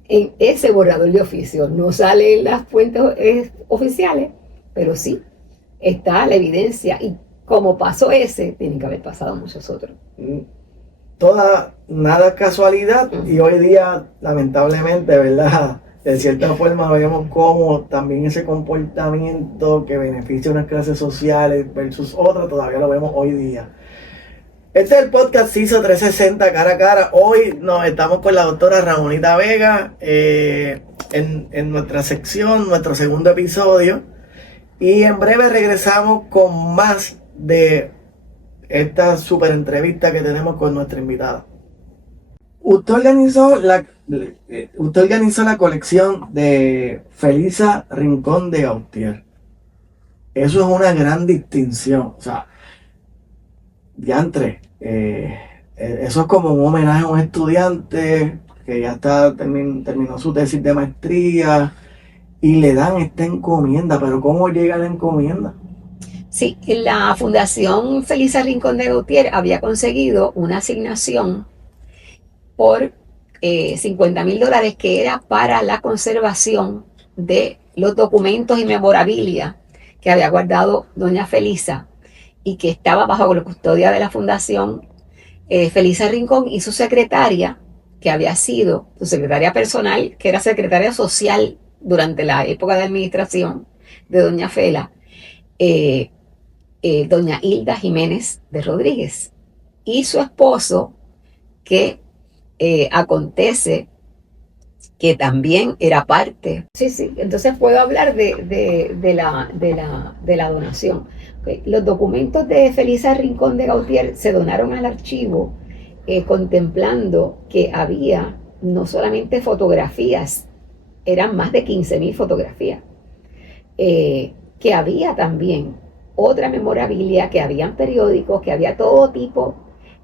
en ese borrador de oficio. No sale en las fuentes oficiales, pero sí está la evidencia. Y como pasó ese, tienen que haber pasado muchos otros. Nada casualidad. Y hoy día, lamentablemente, ¿verdad? De cierta forma vemos cómo también ese comportamiento que beneficia a unas clases sociales versus otras, todavía lo vemos hoy día. Este es el podcast CISO 360 cara a cara. Hoy nos estamos con la doctora Ramonita Vega en nuestra sección, nuestro segundo episodio. Y en breve regresamos con más de esta super entrevista que tenemos con nuestra invitada. Usted organizó la colección de Felisa Rincón de Gautier. Eso es una gran distinción. O sea, diantre, eso es como un homenaje a un estudiante que ya terminó su tesis de maestría y le dan esta encomienda. Pero ¿cómo llega la encomienda? Sí, la Fundación Felisa Rincón de Gautier había conseguido una asignación por $50,000 que era para la conservación de los documentos y memorabilia que había guardado doña Felisa y que estaba bajo la custodia de la Fundación Felisa Rincón y su secretaria, que había sido su secretaria personal, que era secretaria social durante la época de administración de doña Fela, doña Hilda Jiménez de Rodríguez, y su esposo, que acontece que también era parte. Sí, entonces puedo hablar de la donación. Okay. Los documentos de Felisa Rincón de Gautier se donaron al archivo contemplando que había no solamente fotografías, eran más de 15,000 fotografías, que había también otra memorabilia, que habían periódicos, que había todo tipo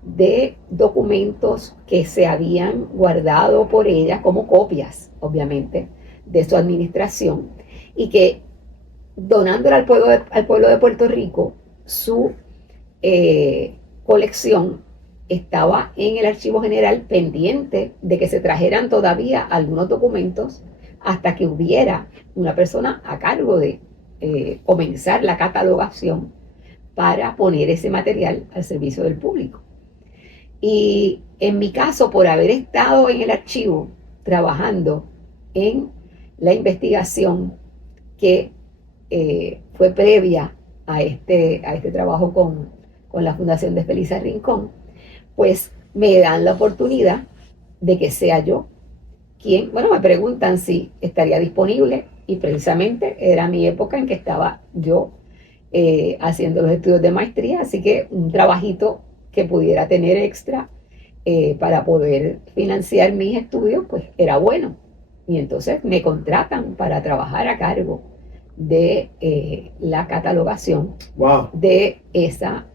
de documentos que se habían guardado por ella como copias, obviamente, de su administración, y que donándole al pueblo de Puerto Rico, su colección estaba en el Archivo General pendiente de que se trajeran todavía algunos documentos hasta que hubiera una persona a cargo de comenzar la catalogación para poner ese material al servicio del público. Y en mi caso, por haber estado en el archivo trabajando en la investigación que fue previa a este trabajo con la Fundación de Felisa Rincón, pues me dan la oportunidad de que sea yo quien, me preguntan si estaría disponible, y precisamente era mi época en que estaba yo haciendo los estudios de maestría, así que un trabajito que pudiera tener extra para poder financiar mis estudios, pues era bueno. Y entonces me contratan para trabajar a cargo de la catalogación de esa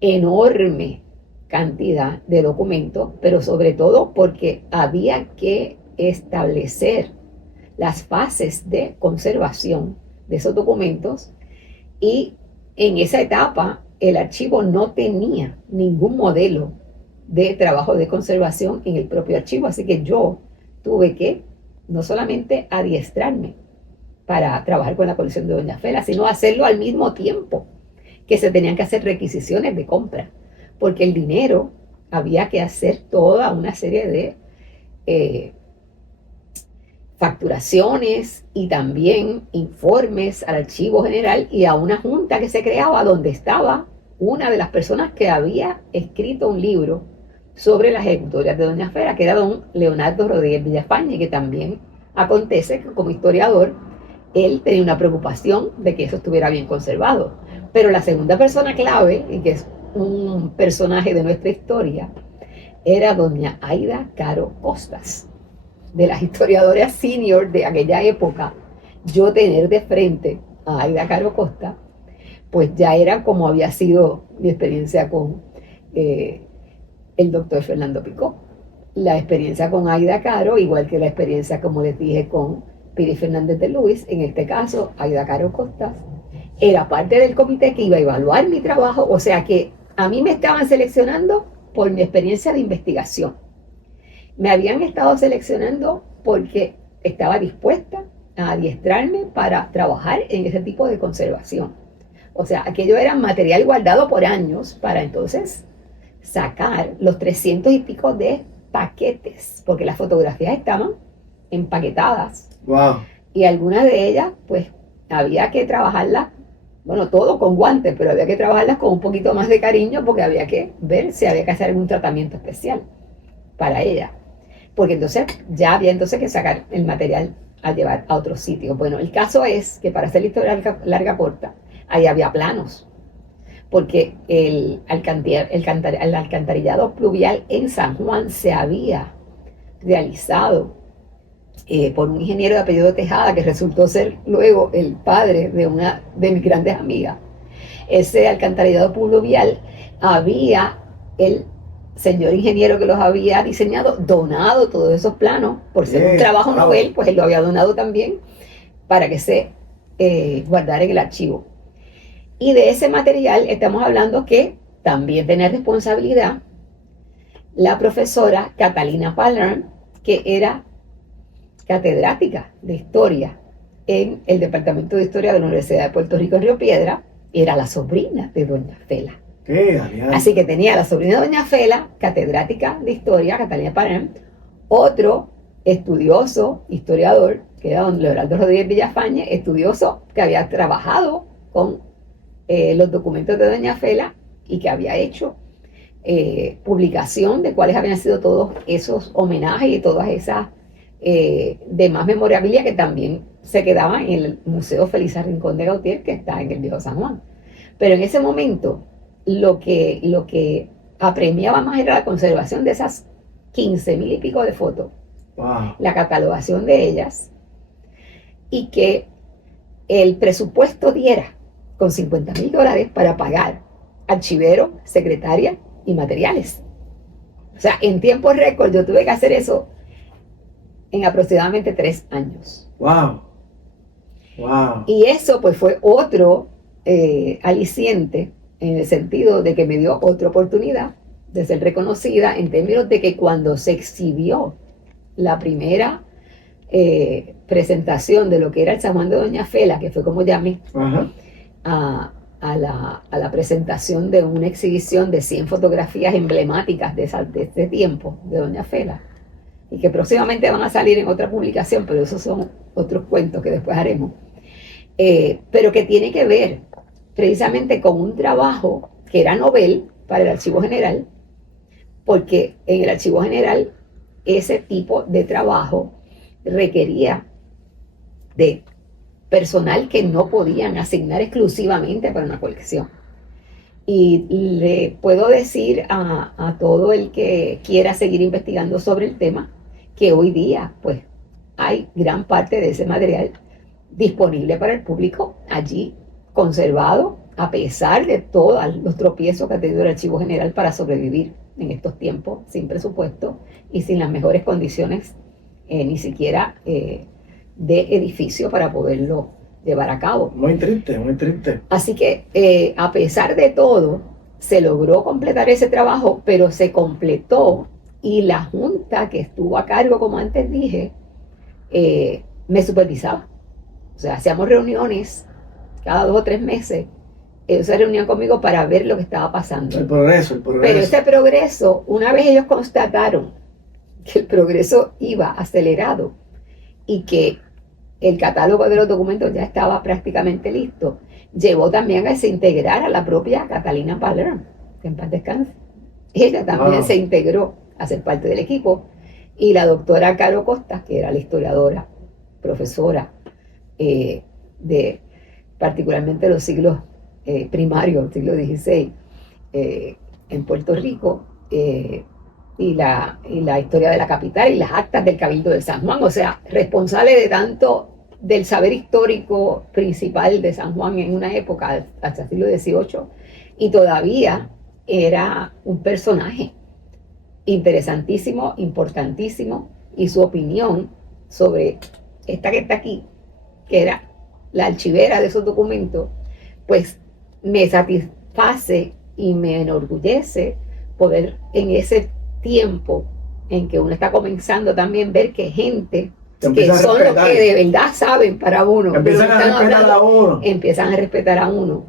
enorme cantidad de documentos, pero sobre todo porque había que establecer las fases de conservación de esos documentos, y en esa etapa el archivo no tenía ningún modelo de trabajo de conservación en el propio archivo, así que yo tuve que no solamente adiestrarme para trabajar con la colección de doña Fela, sino hacerlo al mismo tiempo que se tenían que hacer requisiciones de compra, porque el dinero había que hacer toda una serie de facturaciones y también informes al Archivo General y a una junta que se creaba donde estaba una de las personas que había escrito un libro sobre las ejecutorias de doña Fela, que era don Leonardo Rodríguez Villafañe, y que también acontece que como historiador él tenía una preocupación de que eso estuviera bien conservado. Pero la segunda persona clave, y que es un personaje de nuestra historia, era doña Aida Caro Costas. De las historiadoras senior de aquella época, yo tener de frente a Aida Caro Costa, pues ya era como había sido mi experiencia con el doctor Fernando Picó. La experiencia con Aida Caro, igual que la experiencia, como les dije, con Piri Fernández de Luis, en este caso, Aida Caro Costas, era parte del comité que iba a evaluar mi trabajo, o sea que a mí me estaban seleccionando por mi experiencia de investigación. Me habían estado seleccionando porque estaba dispuesta a adiestrarme para trabajar en ese tipo de conservación. O sea, aquello era material guardado por años para entonces sacar los 300 y pico de paquetes, porque las fotografías estaban empaquetadas. Wow. Y algunas de ellas, pues, había que trabajarlas, bueno, todo con guantes, pero había que trabajarlas con un poquito más de cariño porque había que ver si había que hacer algún tratamiento especial para ellas. Porque entonces ya había entonces que sacar el material a llevar a otro sitio. Bueno, el caso es que para hacer la historia larga corta, ahí había planos, porque el alcantarillado pluvial en San Juan se había realizado por un ingeniero de apellido Tejada, que resultó ser luego el padre de una de mis grandes amigas. Ese alcantarillado pluvial había el señor ingeniero que los había diseñado, donado todos esos planos, por ser un trabajo novel, pues él lo había donado también para que se guardara en el archivo. Y de ese material estamos hablando que también tenía responsabilidad la profesora Catalina Palerm, que era catedrática de historia en el Departamento de Historia de la Universidad de Puerto Rico en Río Piedra, era la sobrina de doña Fela. Así que tenía la sobrina de doña Fela, catedrática de historia, Catalina Palerm, otro estudioso, historiador, que era don Leonardo Rodríguez Villafañe, estudioso que había trabajado con los documentos de doña Fela y que había hecho publicación de cuáles habían sido todos esos homenajes y todas esas demás memorabilia que también se quedaban en el Museo Felisa Rincón de Gautier, que está en el Viejo San Juan. Pero en ese momento lo que apremiaba más era la conservación de esas 15,000 y pico de fotos, la catalogación de ellas, y que el presupuesto diera con $50,000 para pagar archivero, secretaria y materiales. O sea, en tiempo récord yo tuve que hacer eso en aproximadamente 3 años. Wow. Wow. Y eso pues fue otro aliciente en el sentido de que me dio otra oportunidad de ser reconocida en términos de que cuando se exhibió la primera presentación de lo que era el San Juan de doña Fela, que fue como llamé a la presentación de una exhibición de 100 fotografías emblemáticas de este tiempo de doña Fela, y que próximamente van a salir en otra publicación, pero esos son otros cuentos que después haremos, pero que tiene que ver precisamente con un trabajo que era novel para el Archivo General, porque en el Archivo General ese tipo de trabajo requería de personal que no podían asignar exclusivamente para una colección. Y le puedo decir a todo el que quiera seguir investigando sobre el tema que hoy día pues hay gran parte de ese material disponible para el público allí conservado, a pesar de todos los tropiezos que ha tenido el Archivo General para sobrevivir en estos tiempos sin presupuesto y sin las mejores condiciones ni siquiera de edificio para poderlo llevar a cabo. Muy triste, muy triste. Así que a pesar de todo, se logró completar ese trabajo, pero se completó y la junta que estuvo a cargo, como antes dije, me supervisaba. O sea, hacíamos reuniones cada 2 o 3 meses. Ellos se reunían conmigo para ver lo que estaba pasando. El progreso. Pero ese progreso, una vez ellos constataron que el progreso iba acelerado y que el catálogo de los documentos ya estaba prácticamente listo, llevó también a que se integrara la propia Catalina Palermo, que en paz descanse. Ella también se integró a ser parte del equipo, y la doctora Caro Costa, que era la historiadora, profesora de particularmente los siglos primarios, siglo XVI, en Puerto Rico, y la historia de la capital y las actas del Cabildo de San Juan, o sea, responsable de tanto del saber histórico principal de San Juan en una época, hasta el siglo XVIII, y todavía era un personaje interesantísimo, importantísimo, y su opinión sobre esta que está aquí, que era la archivera de esos documentos, pues me satisface y me enorgullece poder en ese tiempo en que uno está comenzando también ver que gente que son los que de verdad saben para uno, empiezan a respetar a uno, empiezan a respetar a uno,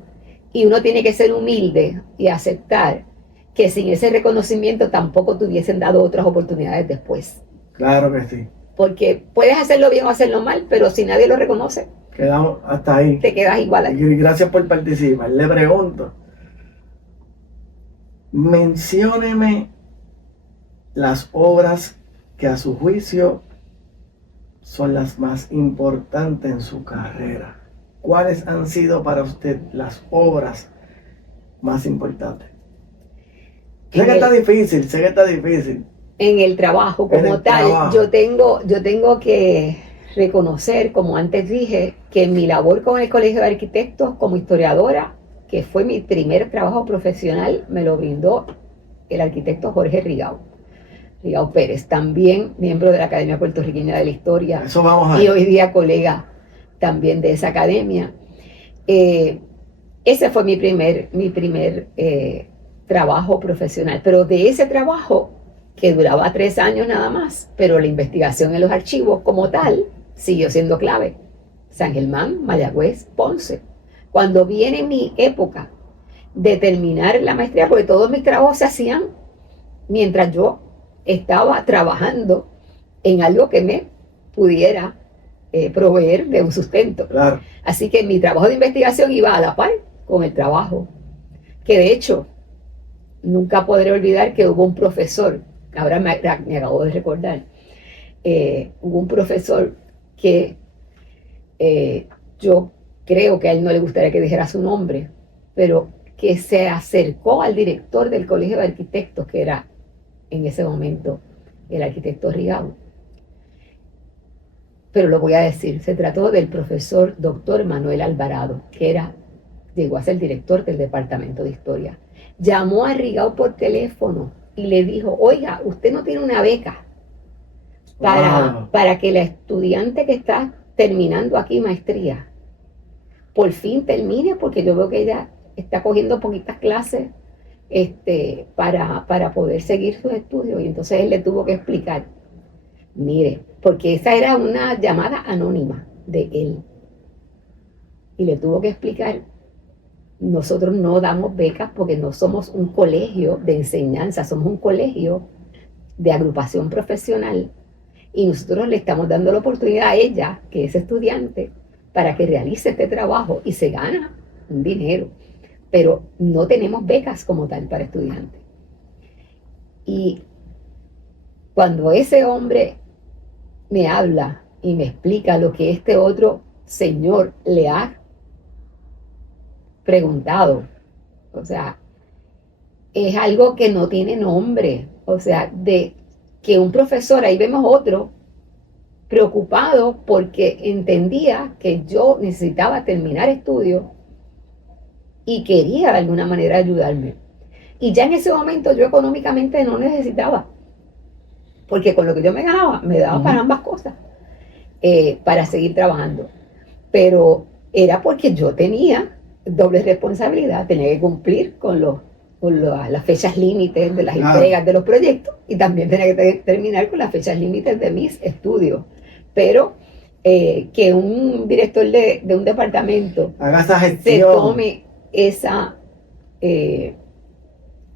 y uno tiene que ser humilde y aceptar que sin ese reconocimiento tampoco te hubiesen dado otras oportunidades después. Claro que sí. Porque puedes hacerlo bien o hacerlo mal, pero si nadie lo reconoce, quedamos hasta ahí. Te quedas igual ahí. Y gracias por participar. Le pregunto, mencióneme las obras que a su juicio son las más importantes en su carrera. ¿Cuáles han sido para usted las obras más importantes? Sé que está difícil. En el trabajo como tal, yo tengo que reconocer, como antes dije, que mi labor con el Colegio de Arquitectos como historiadora, que fue mi primer trabajo profesional, me lo brindó el arquitecto Jorge Rigau Pérez, también miembro de la Academia Puertorriqueña de la Historia. Eso vamos a ver. Y hoy día colega también de esa academia. Ese fue mi primer trabajo profesional, pero de ese trabajo, que duraba 3 años nada más, pero la investigación en los archivos como tal siguió siendo clave. San Germán, Mayagüez, Ponce. Cuando viene mi época de terminar la maestría, porque todos mis trabajos se hacían mientras yo estaba trabajando en algo que me pudiera proveer de un sustento. Claro. Así que mi trabajo de investigación iba a la par con el trabajo, que de hecho nunca podré olvidar que hubo un profesor, ahora me acabo de recordar, hubo un profesor que yo creo que a él no le gustaría que dijera su nombre, pero que se acercó al director del Colegio de Arquitectos, que era en ese momento el arquitecto Rigau. Pero lo voy a decir, se trató del profesor doctor Manuel Alvarado, que llegó a ser director del Departamento de Historia. Llamó a Rigau por teléfono y le dijo: oiga, usted no tiene una beca para que la estudiante que está terminando aquí maestría por fin termine, porque yo veo que ella está cogiendo poquitas clases para poder seguir sus estudios. Y entonces él le tuvo que explicar, mire, porque esa era una llamada anónima de él, y le tuvo que explicar: nosotros no damos becas porque no somos un colegio de enseñanza, somos un colegio de agrupación profesional, y nosotros le estamos dando la oportunidad a ella, que es estudiante, para que realice este trabajo, y se gana un dinero, pero no tenemos becas como tal para estudiantes. Y cuando ese hombre me habla y me explica lo que este otro señor le ha preguntado, o sea, es algo que no tiene nombre. O sea, de que un profesor, ahí vemos otro preocupado porque entendía que yo necesitaba terminar estudios y quería de alguna manera ayudarme. Y ya en ese momento yo económicamente no necesitaba, porque con lo que yo me ganaba me daba para ambas cosas, para seguir trabajando. Pero era porque yo tenía doble responsabilidad, tenía que cumplir con las fechas límites de las entregas de los proyectos, y también tenía que terminar con las fechas límites de mis estudios. pero que un director de un departamento haga esa se gestión. tome esa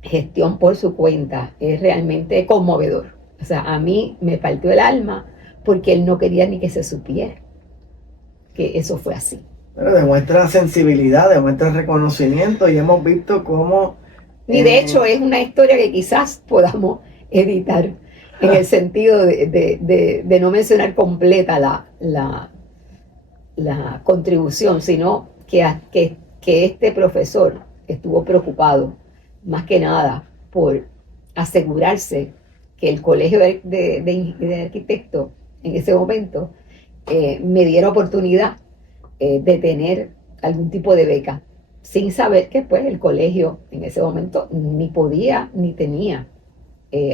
gestión por su cuenta es realmente conmovedor. O sea, a mí me partió el alma porque él no quería ni que se supiera que eso fue así. Pero demuestra sensibilidad, demuestra reconocimiento y hemos visto cómo... Y de hecho es una historia que quizás podamos editar en el sentido de no mencionar completa la contribución, sino que este profesor estuvo preocupado más que nada por asegurarse que el colegio de arquitectos en ese momento me diera oportunidad de tener algún tipo de beca, sin saber que pues el colegio en ese momento ni podía ni tenía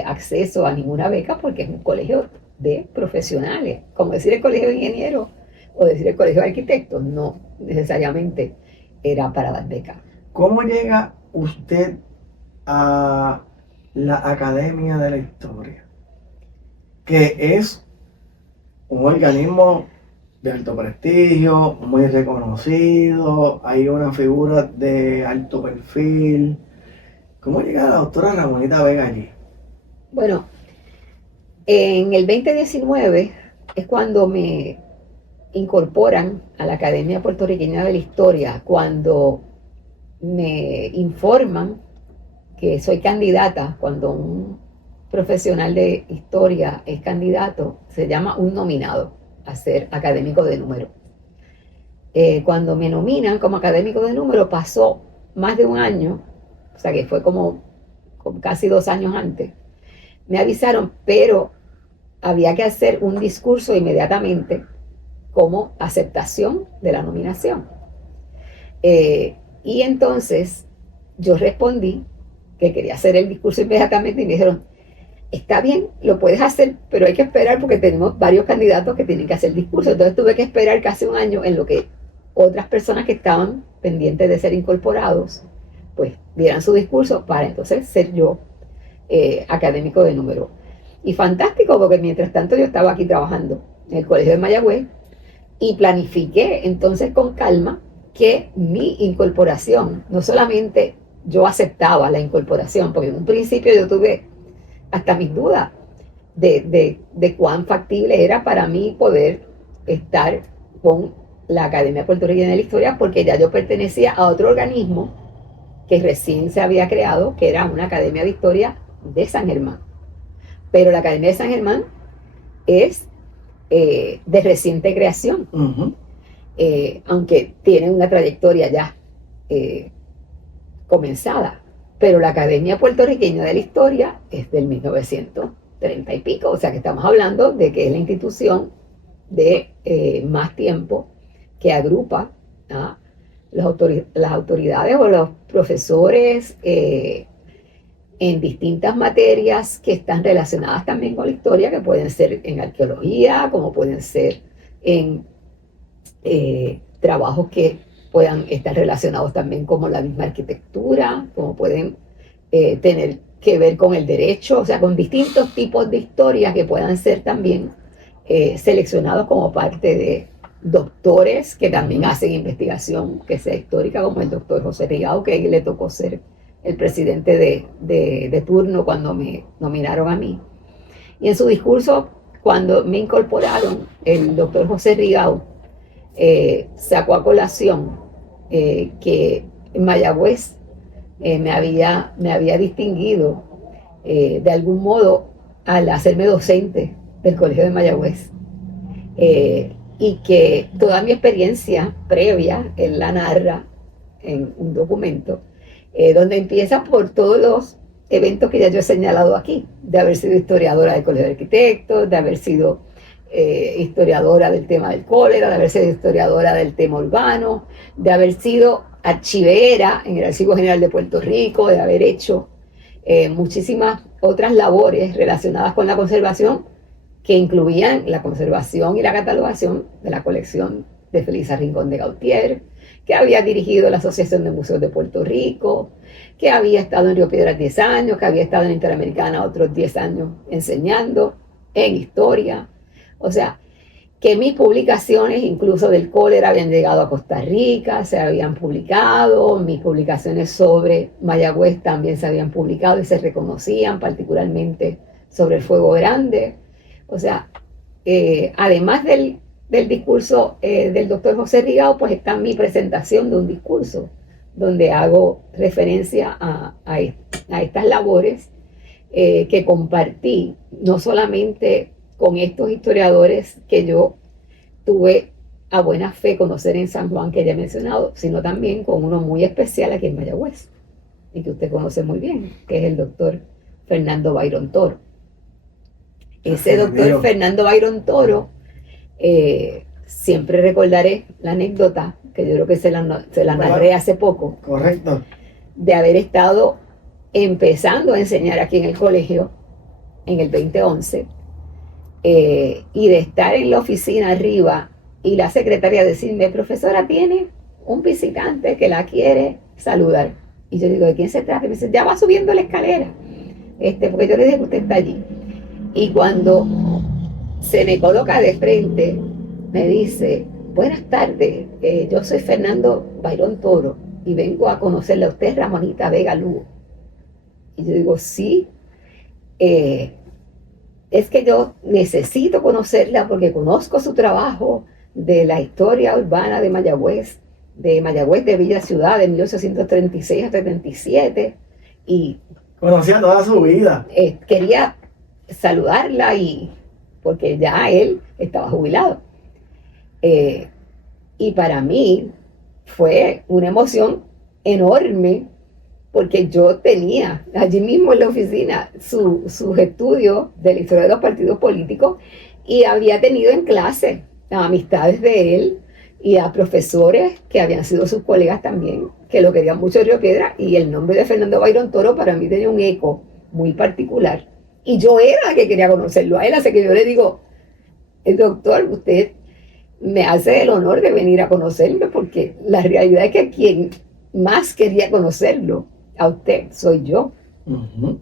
acceso a ninguna beca porque es un colegio de profesionales, como decir el colegio de ingenieros o decir el colegio de arquitectos, no necesariamente era para dar becas. ¿Cómo llega usted a la Academia de la Historia? Que es un organismo de alto prestigio, muy reconocido, hay una figura de alto perfil. ¿Cómo llega la doctora Ramonita Vega allí? Bueno, en el 2019 es cuando me incorporan a la Academia Puertorriqueña de la Historia, cuando me informan que soy candidata. Cuando un profesional de historia es candidato, se llama un nominado a ser académico de número. Cuando me nominan como académico de número, pasó más de un año, o sea que fue como casi 2 años antes. Me avisaron, pero había que hacer un discurso inmediatamente como aceptación de la nominación. Y entonces yo respondí que quería hacer el discurso inmediatamente y me dijeron, está bien, lo puedes hacer, pero hay que esperar porque tenemos varios candidatos que tienen que hacer el discurso. Entonces tuve que esperar casi un año en lo que otras personas que estaban pendientes de ser incorporados, pues dieran su discurso para entonces ser yo académico de número. Y fantástico, porque mientras tanto yo estaba aquí trabajando en el Colegio de Mayagüez y planifiqué entonces con calma que mi incorporación, no solamente yo aceptaba la incorporación, porque en un principio yo tuve hasta mis dudas de cuán factible era para mí poder estar con la Academia Puertorriqueña de la Historia, porque ya yo pertenecía a otro organismo que recién se había creado, que era una Academia de Historia de San Germán. Pero la Academia de San Germán es de reciente creación, aunque tiene una trayectoria ya comenzada. Pero la Academia Puertorriqueña de la Historia es del 1930 y pico, o sea que estamos hablando de que es la institución de más tiempo que agrupa a las autoridades o los profesores en distintas materias que están relacionadas también con la historia, que pueden ser en arqueología, como pueden ser en trabajos que puedan estar relacionados también con la misma arquitectura, como pueden tener que ver con el derecho, o sea, con distintos tipos de historias que puedan ser también seleccionados como parte de doctores que también hacen investigación que sea histórica, como el doctor José Rigao, que le tocó ser el presidente de turno cuando me nominaron a mí. Y en su discurso, cuando me incorporaron, el doctor José Rigao sacó a colación que en Mayagüez me había distinguido de algún modo al hacerme docente del Colegio de Mayagüez. Y que toda mi experiencia previa, él la narra en un documento, donde empieza por todos los eventos que ya yo he señalado aquí, de haber sido historiadora del Colegio de Arquitectos, de haber sido historiadora del tema del cólera, de haber sido historiadora del tema urbano, de haber sido archivera en el Archivo General de Puerto Rico, de haber hecho muchísimas otras labores relacionadas con la conservación, que incluían la conservación y la catalogación de la colección de Felisa Rincón de Gautier, que había dirigido la Asociación de Museos de Puerto Rico, que había estado en Río Piedras 10 años, que había estado en Interamericana otros 10 años enseñando en historia. O sea, que mis publicaciones, incluso del cólera, habían llegado a Costa Rica, se habían publicado, mis publicaciones sobre Mayagüez también se habían publicado y se reconocían, particularmente sobre el Fuego Grande. O sea, además del discurso del doctor José Rigao, pues está mi presentación de un discurso donde hago referencia a estas labores que compartí, no solamente con estos historiadores que yo tuve a buena fe conocer en San Juan, que ya he mencionado, sino también con uno muy especial aquí en Mayagüez, y que usted conoce muy bien, que es el doctor Fernando Byron Toro. Ese doctor Fernando Byron Toro, siempre recordaré la anécdota, que yo creo que se la narré hace poco. Correcto. De haber estado empezando a enseñar aquí en el colegio en el 2011, y de estar en la oficina arriba y la secretaria decirme: profesora, tiene un visitante que la quiere saludar. Y yo digo: ¿de quién se trata? Y me dice: ya va subiendo la escalera, porque yo le dije que usted está allí. Y cuando se me coloca de frente, me dice: buenas tardes, yo soy Fernando Byron Toro y vengo a conocerle a usted, Ramonita Vega Lugo. Y yo digo: sí, es que yo necesito conocerla porque conozco su trabajo de la historia urbana de Mayagüez de Villa Ciudad de 1836 a 37, y conocía toda su vida. Quería saludarla, y porque ya él estaba jubilado. Y para mí fue una emoción enorme, porque yo tenía allí mismo en la oficina sus estudios de la historia de los partidos políticos, y había tenido en clase a amistades de él y a profesores que habían sido sus colegas también, que lo querían mucho de Río Piedra, y el nombre de Fernando Byron Toro para mí tenía un eco muy particular. Y yo era la que quería conocerlo a él, así que yo le digo: el doctor, usted me hace el honor de venir a conocerme, porque la realidad es que quien más quería conocerlo a usted soy yo,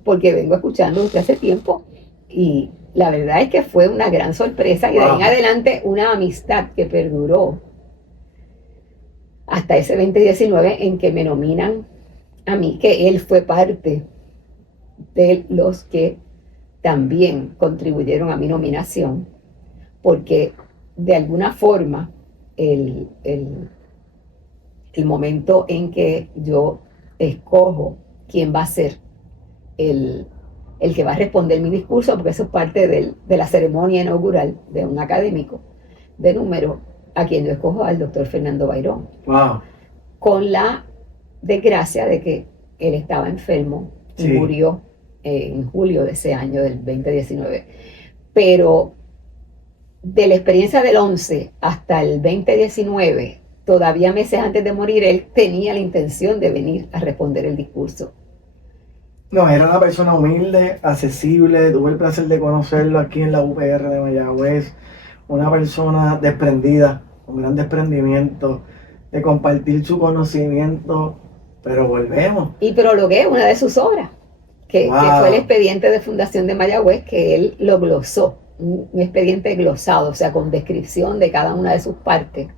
porque vengo escuchando a usted hace tiempo, y la verdad es que fue una gran sorpresa, y de ahí en adelante una amistad que perduró hasta ese 2019 en que me nominan a mí, que él fue parte de los que también contribuyeron a mi nominación, porque de alguna forma el momento en que yo escojo quién va a ser el que va a responder mi discurso, porque eso es parte de la ceremonia inaugural de un académico de número, a quien yo escojo al doctor Fernando Byron. Wow. Con la desgracia de que él estaba enfermo y murió en julio de ese año, del 2019. Pero de la experiencia del 11 hasta el 2019, todavía meses antes de morir, él tenía la intención de venir a responder el discurso. No, era una persona humilde, accesible, tuve el placer de conocerlo aquí en la UPR de Mayagüez, una persona desprendida, con gran desprendimiento, de compartir su conocimiento, pero volvemos. Y prologué una de sus obras, que fue el expediente de fundación de Mayagüez, que él lo glosó, un expediente glosado, o sea, con descripción de cada una de sus partes,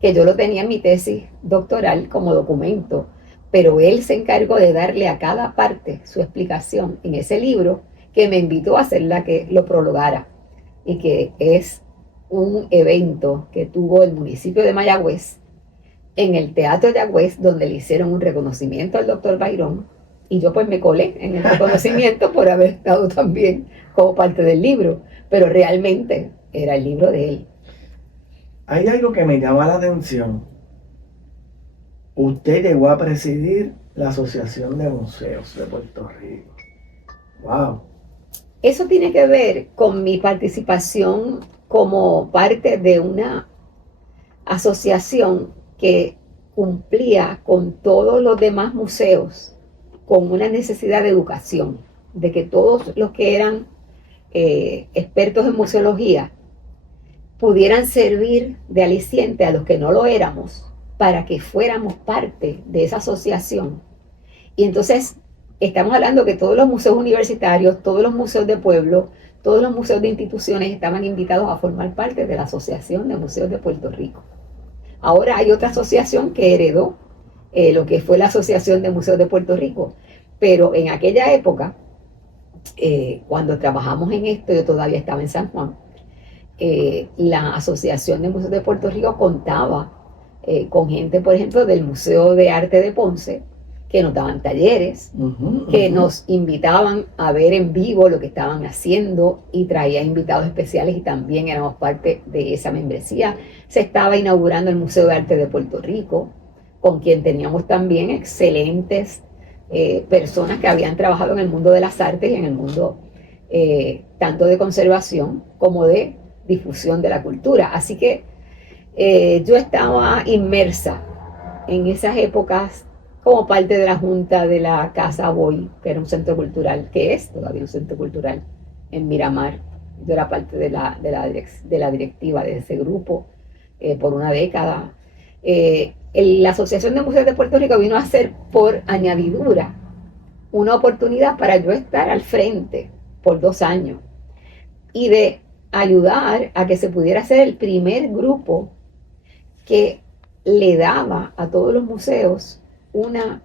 que yo lo tenía en mi tesis doctoral como documento, pero él se encargó de darle a cada parte su explicación en ese libro, que me invitó a hacerla que lo prologara, y que es un evento que tuvo el municipio de Mayagüez en el Teatro de Mayagüez, donde le hicieron un reconocimiento al doctor Byron, y yo pues me colé en el reconocimiento por haber estado también como parte del libro, pero realmente era el libro de él. Hay algo que me llama la atención. Usted llegó a presidir la Asociación de Museos de Puerto Rico. Wow. Eso tiene que ver con mi participación como parte de una asociación que cumplía con todos los demás museos, con una necesidad de educación, de que todos los que eran expertos en museología pudieran servir de aliciente a los que no lo éramos, para que fuéramos parte de esa asociación. Y entonces estamos hablando que todos los museos universitarios, todos los museos de pueblo, todos los museos de instituciones estaban invitados a formar parte de la Asociación de Museos de Puerto Rico. Ahora hay otra asociación que heredó lo que fue la Asociación de Museos de Puerto Rico, pero en aquella época, cuando trabajamos en esto, yo todavía estaba en San Juan, la Asociación de Museos de Puerto Rico contaba con gente, por ejemplo, del Museo de Arte de Ponce, que nos daban talleres, que nos invitaban a ver en vivo lo que estaban haciendo y traía invitados especiales y también éramos parte de esa membresía. Se estaba inaugurando el Museo de Arte de Puerto Rico, con quien teníamos también excelentes personas que habían trabajado en el mundo de las artes y en el mundo tanto de conservación como de difusión de la cultura. Así que yo estaba inmersa en esas épocas como parte de la junta de la Casa Boy, que era un centro cultural, que es todavía un centro cultural en Miramar. Yo era parte de la directiva de ese grupo por una década. La Asociación de Museos de Puerto Rico vino a ser por añadidura una oportunidad para yo estar al frente por 2 años y de ayudar a que se pudiera hacer el primer grupo que le daba a todos los museos una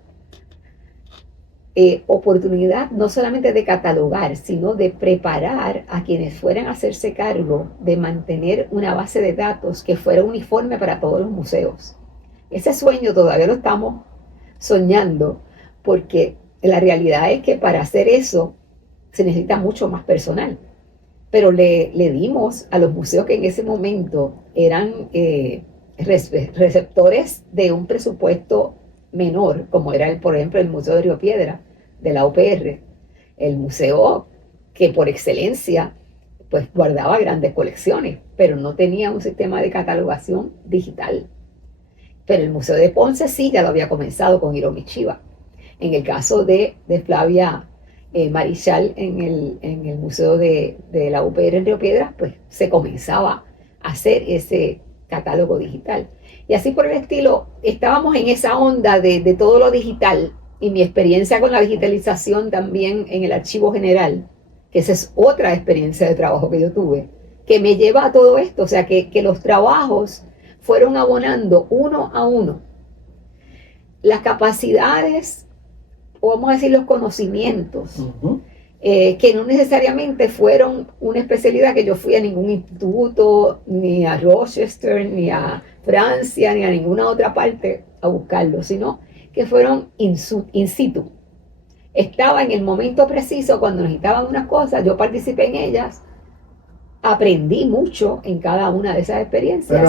oportunidad no solamente de catalogar, sino de preparar a quienes fueran a hacerse cargo de mantener una base de datos que fuera uniforme para todos los museos. Ese sueño todavía lo estamos soñando, porque la realidad es que para hacer eso se necesita mucho más personal. Pero le dimos a los museos que en ese momento eran receptores de un presupuesto menor, como era, por ejemplo, el Museo de Río Piedra, de la UPR, el museo que por excelencia pues guardaba grandes colecciones, pero no tenía un sistema de catalogación digital. Pero el Museo de Ponce sí, ya lo había comenzado con Hiromi Chiba. En el caso de Flavia Marichal, en el Museo de la UPR en Río Piedras, pues se comenzaba a hacer ese catálogo digital. Y así por el estilo, estábamos en esa onda de todo lo digital, y mi experiencia con la digitalización también en el Archivo General, que esa es otra experiencia de trabajo que yo tuve, que me lleva a todo esto, o sea, que los trabajos fueron abonando uno a uno las capacidades, o vamos a decir los conocimientos, que no necesariamente fueron una especialidad que yo fui a ningún instituto, ni a Rochester, ni a Francia, ni a ninguna otra parte a buscarlo, sino que fueron in situ. Estaba en el momento preciso cuando necesitaban unas cosas, yo participé en ellas, aprendí mucho en cada una de esas experiencias.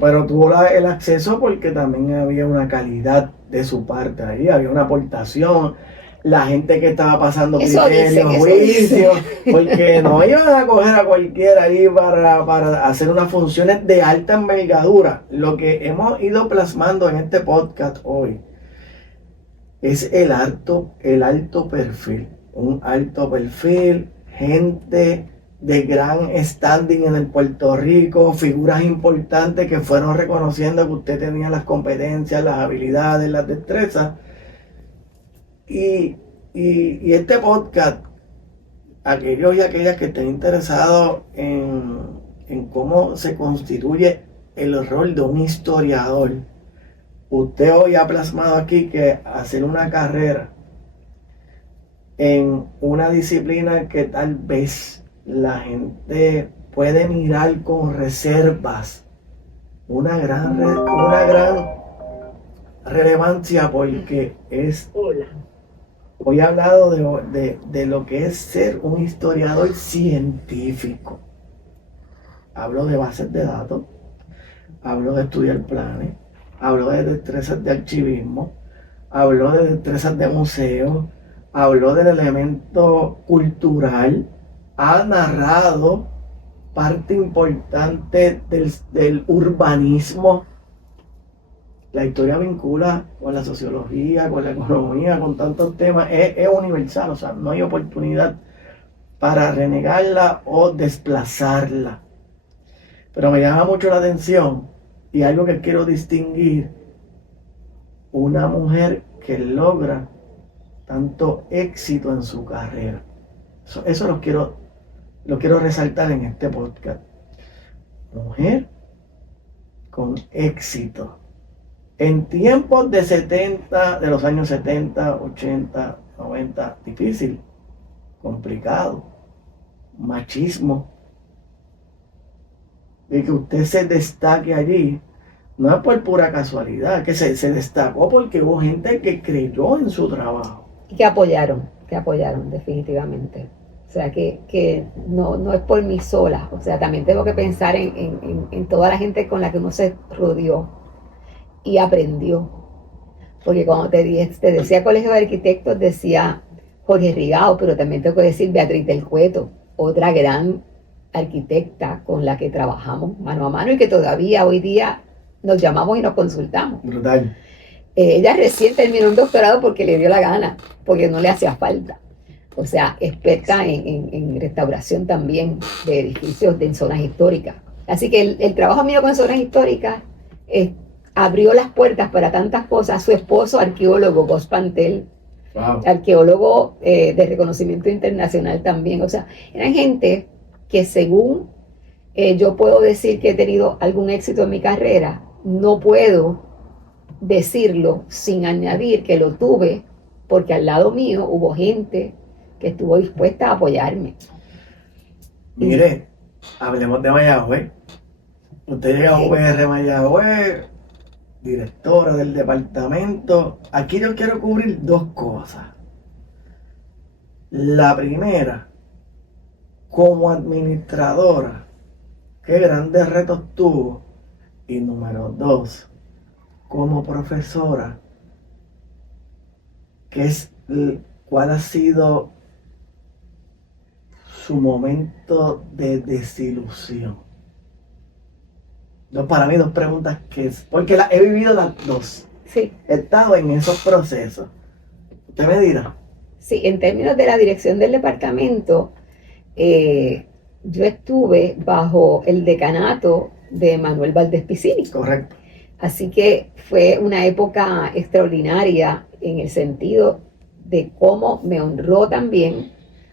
Pero tuvo el acceso porque también había una calidad de su parte ahí, había una aportación. La gente que estaba pasando criterios, juicios, porque no iban a coger a cualquiera ahí para hacer unas funciones de alta envergadura. Lo que hemos ido plasmando en este podcast hoy es el alto perfil, un alto perfil, gente de gran standing en el Puerto Rico, figuras importantes que fueron reconociendo que usted tenía las competencias, las habilidades, las destrezas. Y este podcast, aquellos y aquellas que estén interesados en cómo se constituye el rol de un historiador, usted hoy ha plasmado aquí que hacer una carrera en una disciplina que tal vez la gente puede mirar con reservas, una gran relevancia, porque es... Hoy he hablado de lo que es ser un historiador científico. Hablo de bases de datos, hablo de estudiar planes, hablo de destrezas de archivismo, hablo de destrezas de museo, hablo del elemento cultural, ha narrado parte importante del urbanismo. La historia vincula con la sociología, con la economía, con tantos temas, es universal, o sea, no hay oportunidad para renegarla o desplazarla. Pero me llama mucho la atención, y algo que quiero distinguir, una mujer que logra tanto éxito en su carrera. Eso lo quiero lo quiero resaltar en este podcast. Mujer con éxito. En tiempos de los años 70, 80, 90, difícil, complicado, machismo. Y que usted se destaque allí, no es por pura casualidad, que se destacó porque hubo gente que creyó en su trabajo. Y que apoyaron definitivamente. O sea, que no es por mí sola. O sea, también tengo que pensar en toda la gente con la que uno se rodeó y aprendió. Porque cuando te decía Colegio de Arquitectos, decía Jorge Rigao, pero también tengo que decir Beatriz del Cueto, otra gran arquitecta con la que trabajamos mano a mano y que todavía hoy día nos llamamos y nos consultamos. Brutal. Ella recién terminó un doctorado porque le dio la gana, porque no le hacía falta. O sea, experta en restauración también de edificios en zonas históricas. Así que el trabajo mío con zonas históricas abrió las puertas para tantas cosas. Su esposo, arqueólogo, Gos Pantel, Wow. arqueólogo de reconocimiento internacional también. O sea, eran gente que según yo puedo decir que he tenido algún éxito en mi carrera, no puedo decirlo sin añadir que lo tuve porque al lado mío hubo gente que estuvo dispuesta a apoyarme. Mire, hablemos de Mayagüez. Usted llega a UPR Mayagüez, directora del departamento. Aquí yo quiero cubrir dos cosas. La primera, como administradora, qué grandes retos tuvo. Y número dos, como profesora, ¿cuál ha sido su momento de desilusión? Para mí dos preguntas porque he vivido las dos. Sí. He estado en esos procesos. Usted me dirá. Sí, en términos de la dirección del departamento, yo estuve bajo el decanato de Manuel Valdés Piscini. Correcto. Así que fue una época extraordinaria en el sentido de cómo me honró también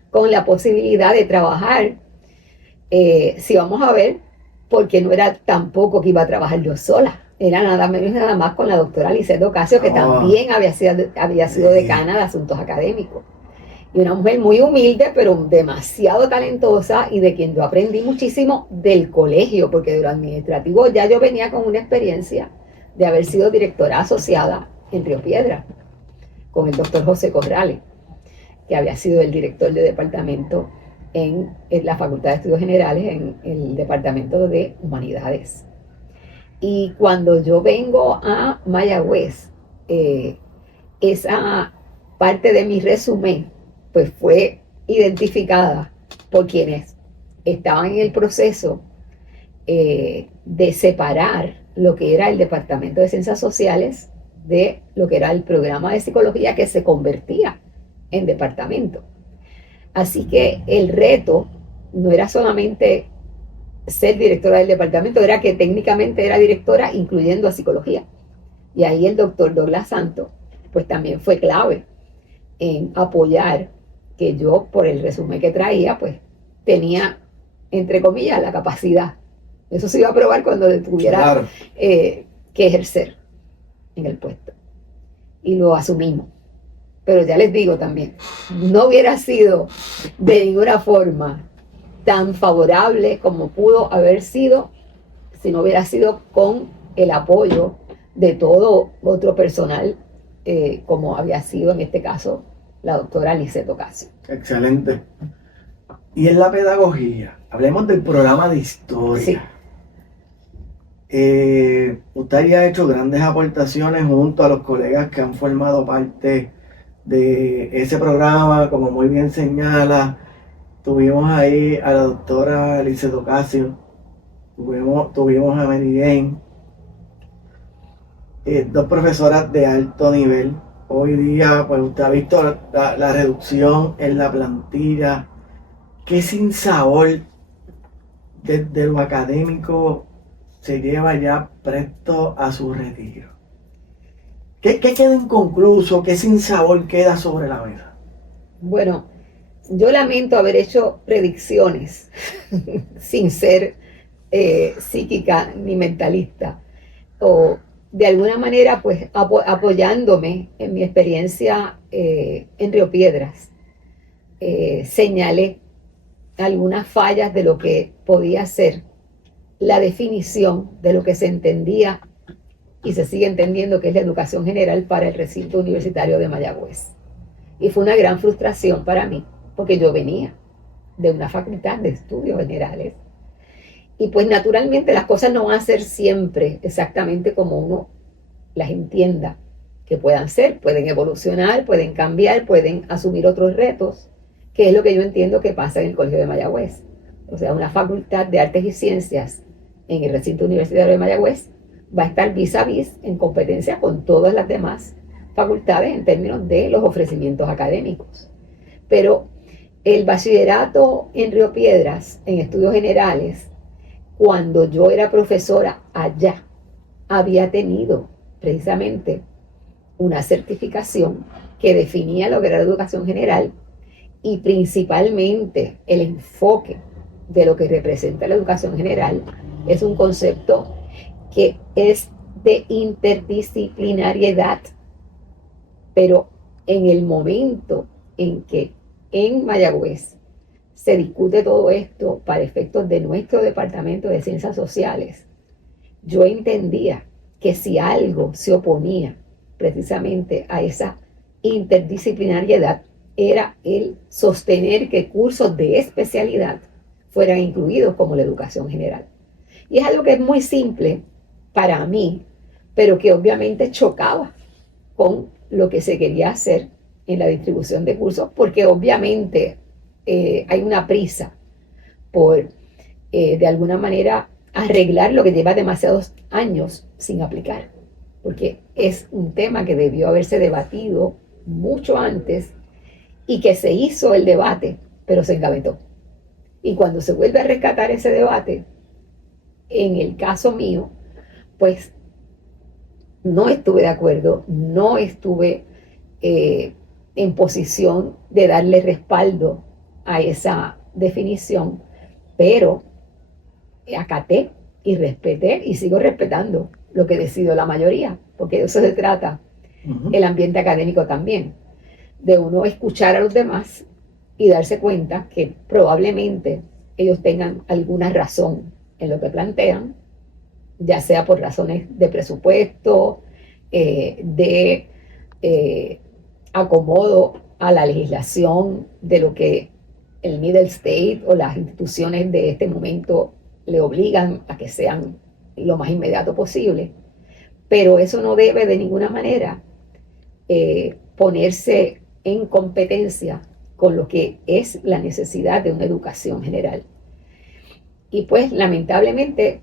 con la posibilidad de trabajar, si vamos a ver, porque no era tampoco que iba a trabajar yo sola, era nada menos nada más con la doctora Lisette Ocasio, que también había sido decana de asuntos académicos. Y una mujer muy humilde, pero demasiado talentosa y de quien yo aprendí muchísimo del colegio, porque de lo administrativo ya yo venía con una experiencia de haber sido directora asociada en Río Piedra, con el doctor José Corrales, que había sido el director de departamento en la Facultad de Estudios Generales, en el Departamento de Humanidades. Y cuando yo vengo a Mayagüez, esa parte de mi resumen pues fue identificada por quienes estaban en el proceso de separar lo que era el Departamento de Ciencias Sociales de lo que era el programa de psicología que se convertía en departamento. Así que el reto no era solamente ser directora del departamento, era que técnicamente era directora incluyendo a psicología. Y ahí el doctor Douglas Santos pues también fue clave en apoyar que yo, por el resumen que traía, pues tenía, entre comillas, la capacidad. Eso se iba a probar cuando tuviera Claro. Que ejercer en el puesto. Y lo asumimos. Pero ya les digo también, no hubiera sido de ninguna forma tan favorable como pudo haber sido si no hubiera sido con el apoyo de todo otro personal, como había sido en este caso la doctora Lisette Ocasio. Excelente. Y en la pedagogía, hablemos del programa de historia. Sí. Usted ya ha hecho grandes aportaciones junto a los colegas que han formado parte de ese programa, como muy bien señala. Tuvimos ahí a la doctora Lisette Ocasio, tuvimos a Mary Jane, dos profesoras de alto nivel. Hoy día, pues usted ha visto la reducción en la plantilla. Qué sinsabor desde lo académico se lleva ya presto a su retiro. ¿Qué queda inconcluso? ¿Qué sinsabor queda sobre la mesa? Bueno, yo lamento haber hecho predicciones sin ser psíquica ni mentalista, o de alguna manera pues apoyándome en mi experiencia en Río Piedras, señalé algunas fallas de lo que podía ser la definición de lo que se entendía y se sigue entendiendo que es la educación general para el recinto universitario de Mayagüez. Y fue una gran frustración para mí, porque yo venía de una facultad de estudios generales. Y pues naturalmente las cosas no van a ser siempre exactamente como uno las entienda que puedan ser. Pueden evolucionar, pueden cambiar, pueden asumir otros retos, que es lo que yo entiendo que pasa en el Colegio de Mayagüez. O sea, una facultad de artes y ciencias en el recinto universitario de Mayagüez va a estar vis a vis en competencia con todas las demás facultades en términos de los ofrecimientos académicos. Pero el bachillerato en Río Piedras, en estudios generales, cuando yo era profesora allá, había tenido precisamente una certificación que definía lo que era la educación general y principalmente el enfoque de lo que representa la educación general es un concepto que es de interdisciplinariedad, pero en el momento en que en Mayagüez se discute todo esto para efectos de nuestro departamento de ciencias sociales, yo entendía que si algo se oponía precisamente a esa interdisciplinariedad era el sostener que cursos de especialidad fueran incluidos como la educación general. Y es algo que es muy simple para mí, pero que obviamente chocaba con lo que se quería hacer en la distribución de cursos, porque obviamente hay una prisa por, de alguna manera, arreglar lo que lleva demasiados años sin aplicar, porque es un tema que debió haberse debatido mucho antes y que se hizo el debate, pero se engavetó. Y cuando se vuelve a rescatar ese debate, en el caso mío, pues no estuve de acuerdo, no estuve en posición de darle respaldo a esa definición, pero acaté y respeté y sigo respetando lo que decidió la mayoría, porque de eso se trata el ambiente académico también, de uno escuchar a los demás y darse cuenta que probablemente ellos tengan alguna razón en lo que plantean, ya sea por razones de presupuesto, de acomodo a la legislación de lo que el Middle State o las instituciones de este momento le obligan a que sean lo más inmediato posible. Pero eso no debe de ninguna manera ponerse en competencia con lo que es la necesidad de una educación general. Y pues lamentablemente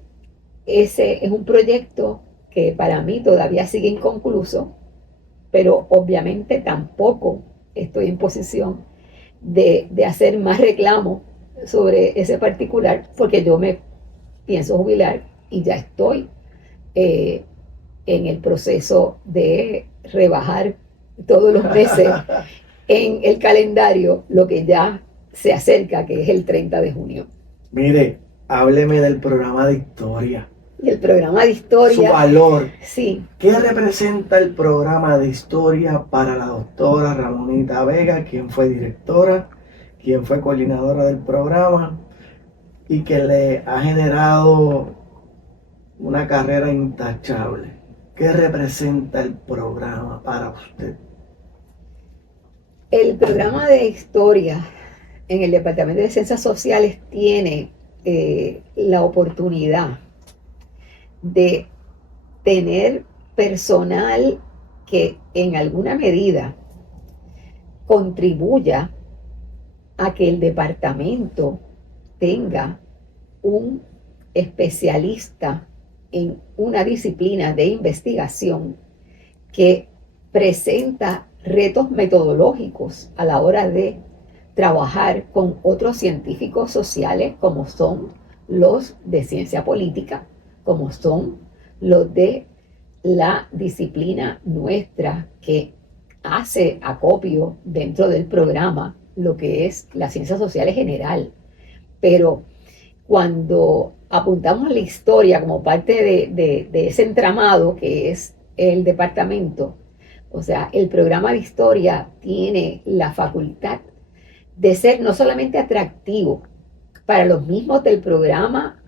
ese es un proyecto que para mí todavía sigue inconcluso, pero obviamente tampoco estoy en posición de hacer más reclamo sobre ese particular, porque yo me pienso jubilar y ya estoy en el proceso de rebajar todos los meses en el calendario lo que ya se acerca, que es el 30 de junio. Mire, hábleme del programa de historia. Y el programa de historia. Su valor. Sí. ¿Qué representa el programa de historia para la doctora Ramonita Vega, quien fue directora, quien fue coordinadora del programa y que le ha generado una carrera intachable? ¿Qué representa el programa para usted? El programa de historia en el Departamento de Ciencias Sociales tiene la oportunidad de tener personal que en alguna medida contribuya a que el departamento tenga un especialista en una disciplina de investigación que presenta retos metodológicos a la hora de trabajar con otros científicos sociales como son los de ciencia política, como son los de la disciplina nuestra que hace acopio dentro del programa lo que es la ciencia social en general, pero cuando apuntamos a la historia como parte de ese entramado que es el departamento, o sea, el programa de historia tiene la facultad de ser no solamente atractivo para los mismos del programa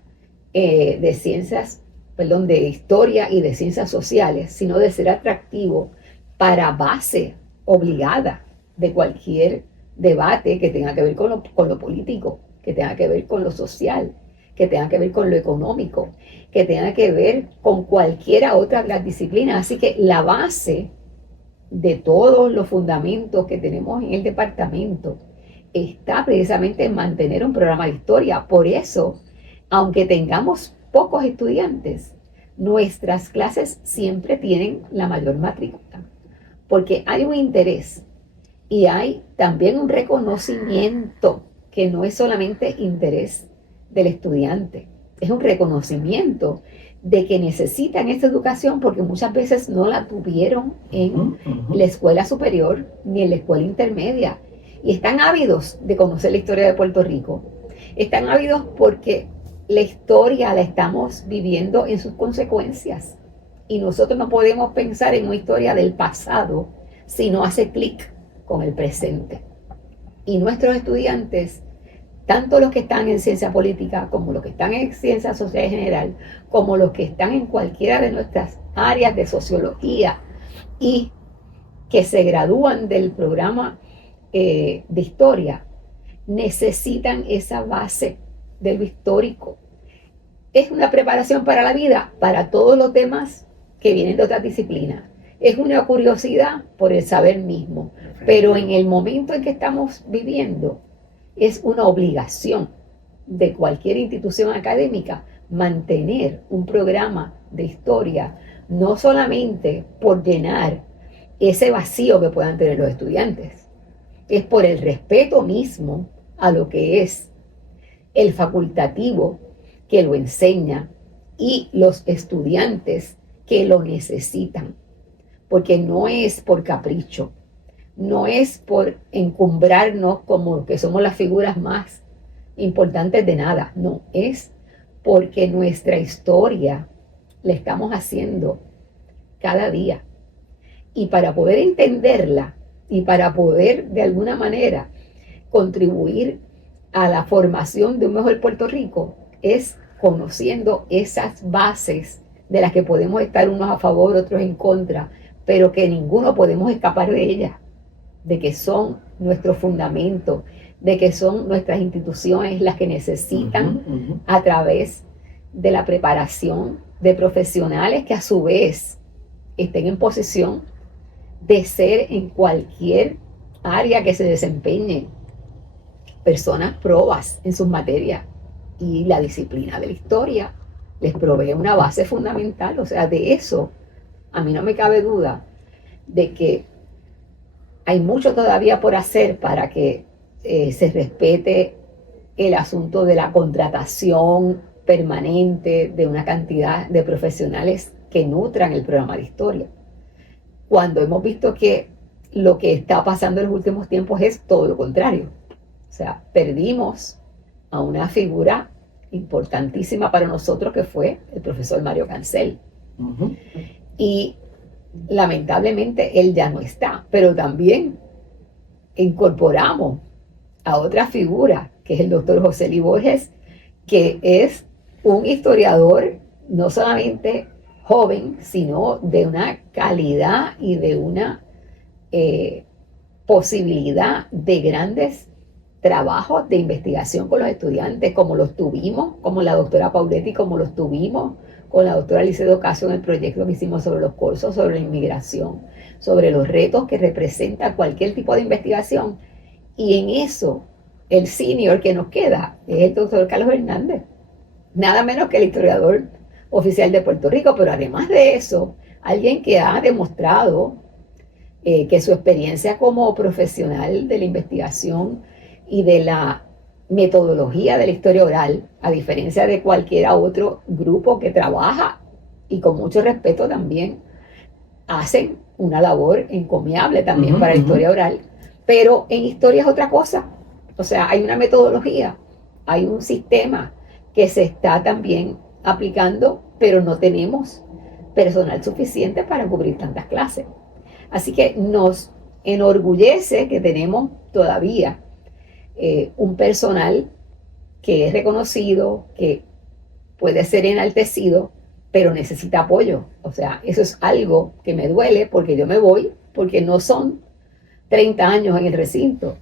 de ciencias, perdón, de historia y de ciencias sociales, sino de ser atractivo para base obligada de cualquier debate que tenga que ver con lo político, que tenga que ver con lo social, que tenga que ver con lo económico, que tenga que ver con cualquiera otra de las disciplinas. Así que la base de todos los fundamentos que tenemos en el departamento está precisamente en mantener un programa de historia. Por eso, aunque tengamos pocos estudiantes, nuestras clases siempre tienen la mayor matrícula, porque hay un interés y hay también un reconocimiento que no es solamente interés del estudiante, es un reconocimiento de que necesitan esta educación porque muchas veces no la tuvieron en la escuela superior ni en la escuela intermedia y están ávidos de conocer la historia de Puerto Rico. Están ávidos porque la historia la estamos viviendo en sus consecuencias y nosotros no podemos pensar en una historia del pasado si no hace clic con el presente. Y nuestros estudiantes, tanto los que están en ciencia política como los que están en ciencia social en general, como los que están en cualquiera de nuestras áreas de sociología y que se gradúan del programa de historia, necesitan esa base de lo histórico. Es una preparación para la vida, para todos los demás que vienen de otras disciplinas. Es una curiosidad por el saber mismo, pero en el momento en que estamos viviendo, es una obligación de cualquier institución académica mantener un programa de historia, no solamente por llenar ese vacío que puedan tener los estudiantes, es por el respeto mismo a lo que es el facultativo que lo enseña y los estudiantes que lo necesitan, porque no es por capricho, no es por encumbrarnos como que somos las figuras más importantes de nada, no, es porque nuestra historia la estamos haciendo cada día. Y para poder entenderla y para poder de alguna manera contribuir a la formación de un mejor Puerto Rico, es conociendo esas bases de las que podemos estar unos a favor, otros en contra, pero que ninguno podemos escapar de ellas, de que son nuestro fundamento, de que son nuestras instituciones las que necesitan a través de la preparación de profesionales que a su vez estén en posición de ser en cualquier área que se desempeñe personas probas en sus materias, y la disciplina de la historia les provee una base fundamental. O sea, de eso a mí no me cabe duda de que hay mucho todavía por hacer para que se respete el asunto de la contratación permanente de una cantidad de profesionales que nutran el programa de historia, cuando hemos visto que lo que está pasando en los últimos tiempos es todo lo contrario. O sea, perdimos a una figura importantísima para nosotros que fue el profesor Mario Cancel. Y lamentablemente él ya no está, pero también incorporamos a otra figura, que es el doctor José Luis Borges, que es un historiador no solamente joven, sino de una calidad y de una posibilidad de grandes trabajos de investigación con los estudiantes, como los tuvimos, como la doctora Pauletti, como los tuvimos con la doctora Licedo Ocasio en el proyecto que hicimos sobre los cursos, sobre la inmigración, sobre los retos que representa cualquier tipo de investigación. Y en eso, el senior que nos queda es el doctor Carlos Hernández, nada menos que el historiador oficial de Puerto Rico, pero además de eso, alguien que ha demostrado que su experiencia como profesional de la investigación y de la metodología de la historia oral, a diferencia de cualquier otro grupo que trabaja y con mucho respeto también, hacen una labor encomiable también para la historia oral, Pero en historia es otra cosa. O sea, hay una metodología, hay un sistema que se está también aplicando, pero no tenemos personal suficiente para cubrir tantas clases. Así que nos enorgullece que tenemos todavía un personal que es reconocido, que puede ser enaltecido, pero necesita apoyo. O sea, eso es algo que me duele porque yo me voy, porque no son 30 años en el recinto,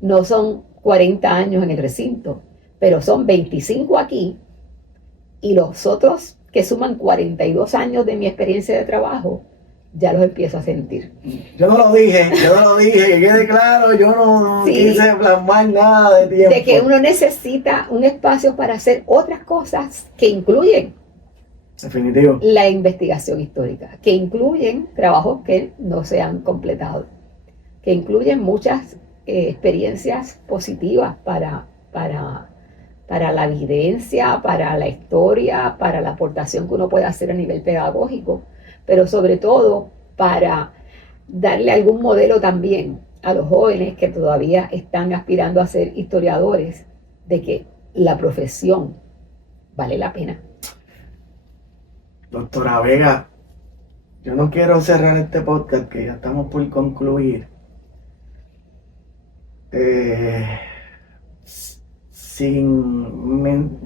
no son 40 años en el recinto, pero son 25 aquí y los otros que suman 42 años de mi experiencia de trabajo, ya los empiezo a sentir. Yo no lo dije, que quede claro, yo no Sí, quise plasmar nada de tiempo. de que uno necesita un espacio para hacer otras cosas que incluyen Definitivo. la investigación histórica, que incluyen trabajos que no se han completado, que incluyen muchas experiencias positivas para la evidencia, para la historia, para la aportación que uno puede hacer a nivel pedagógico, pero sobre todo para darle algún modelo también a los jóvenes que todavía están aspirando a ser historiadores, de que la profesión vale la pena. Doctora Vega, yo no quiero cerrar este podcast, que ya estamos por concluir.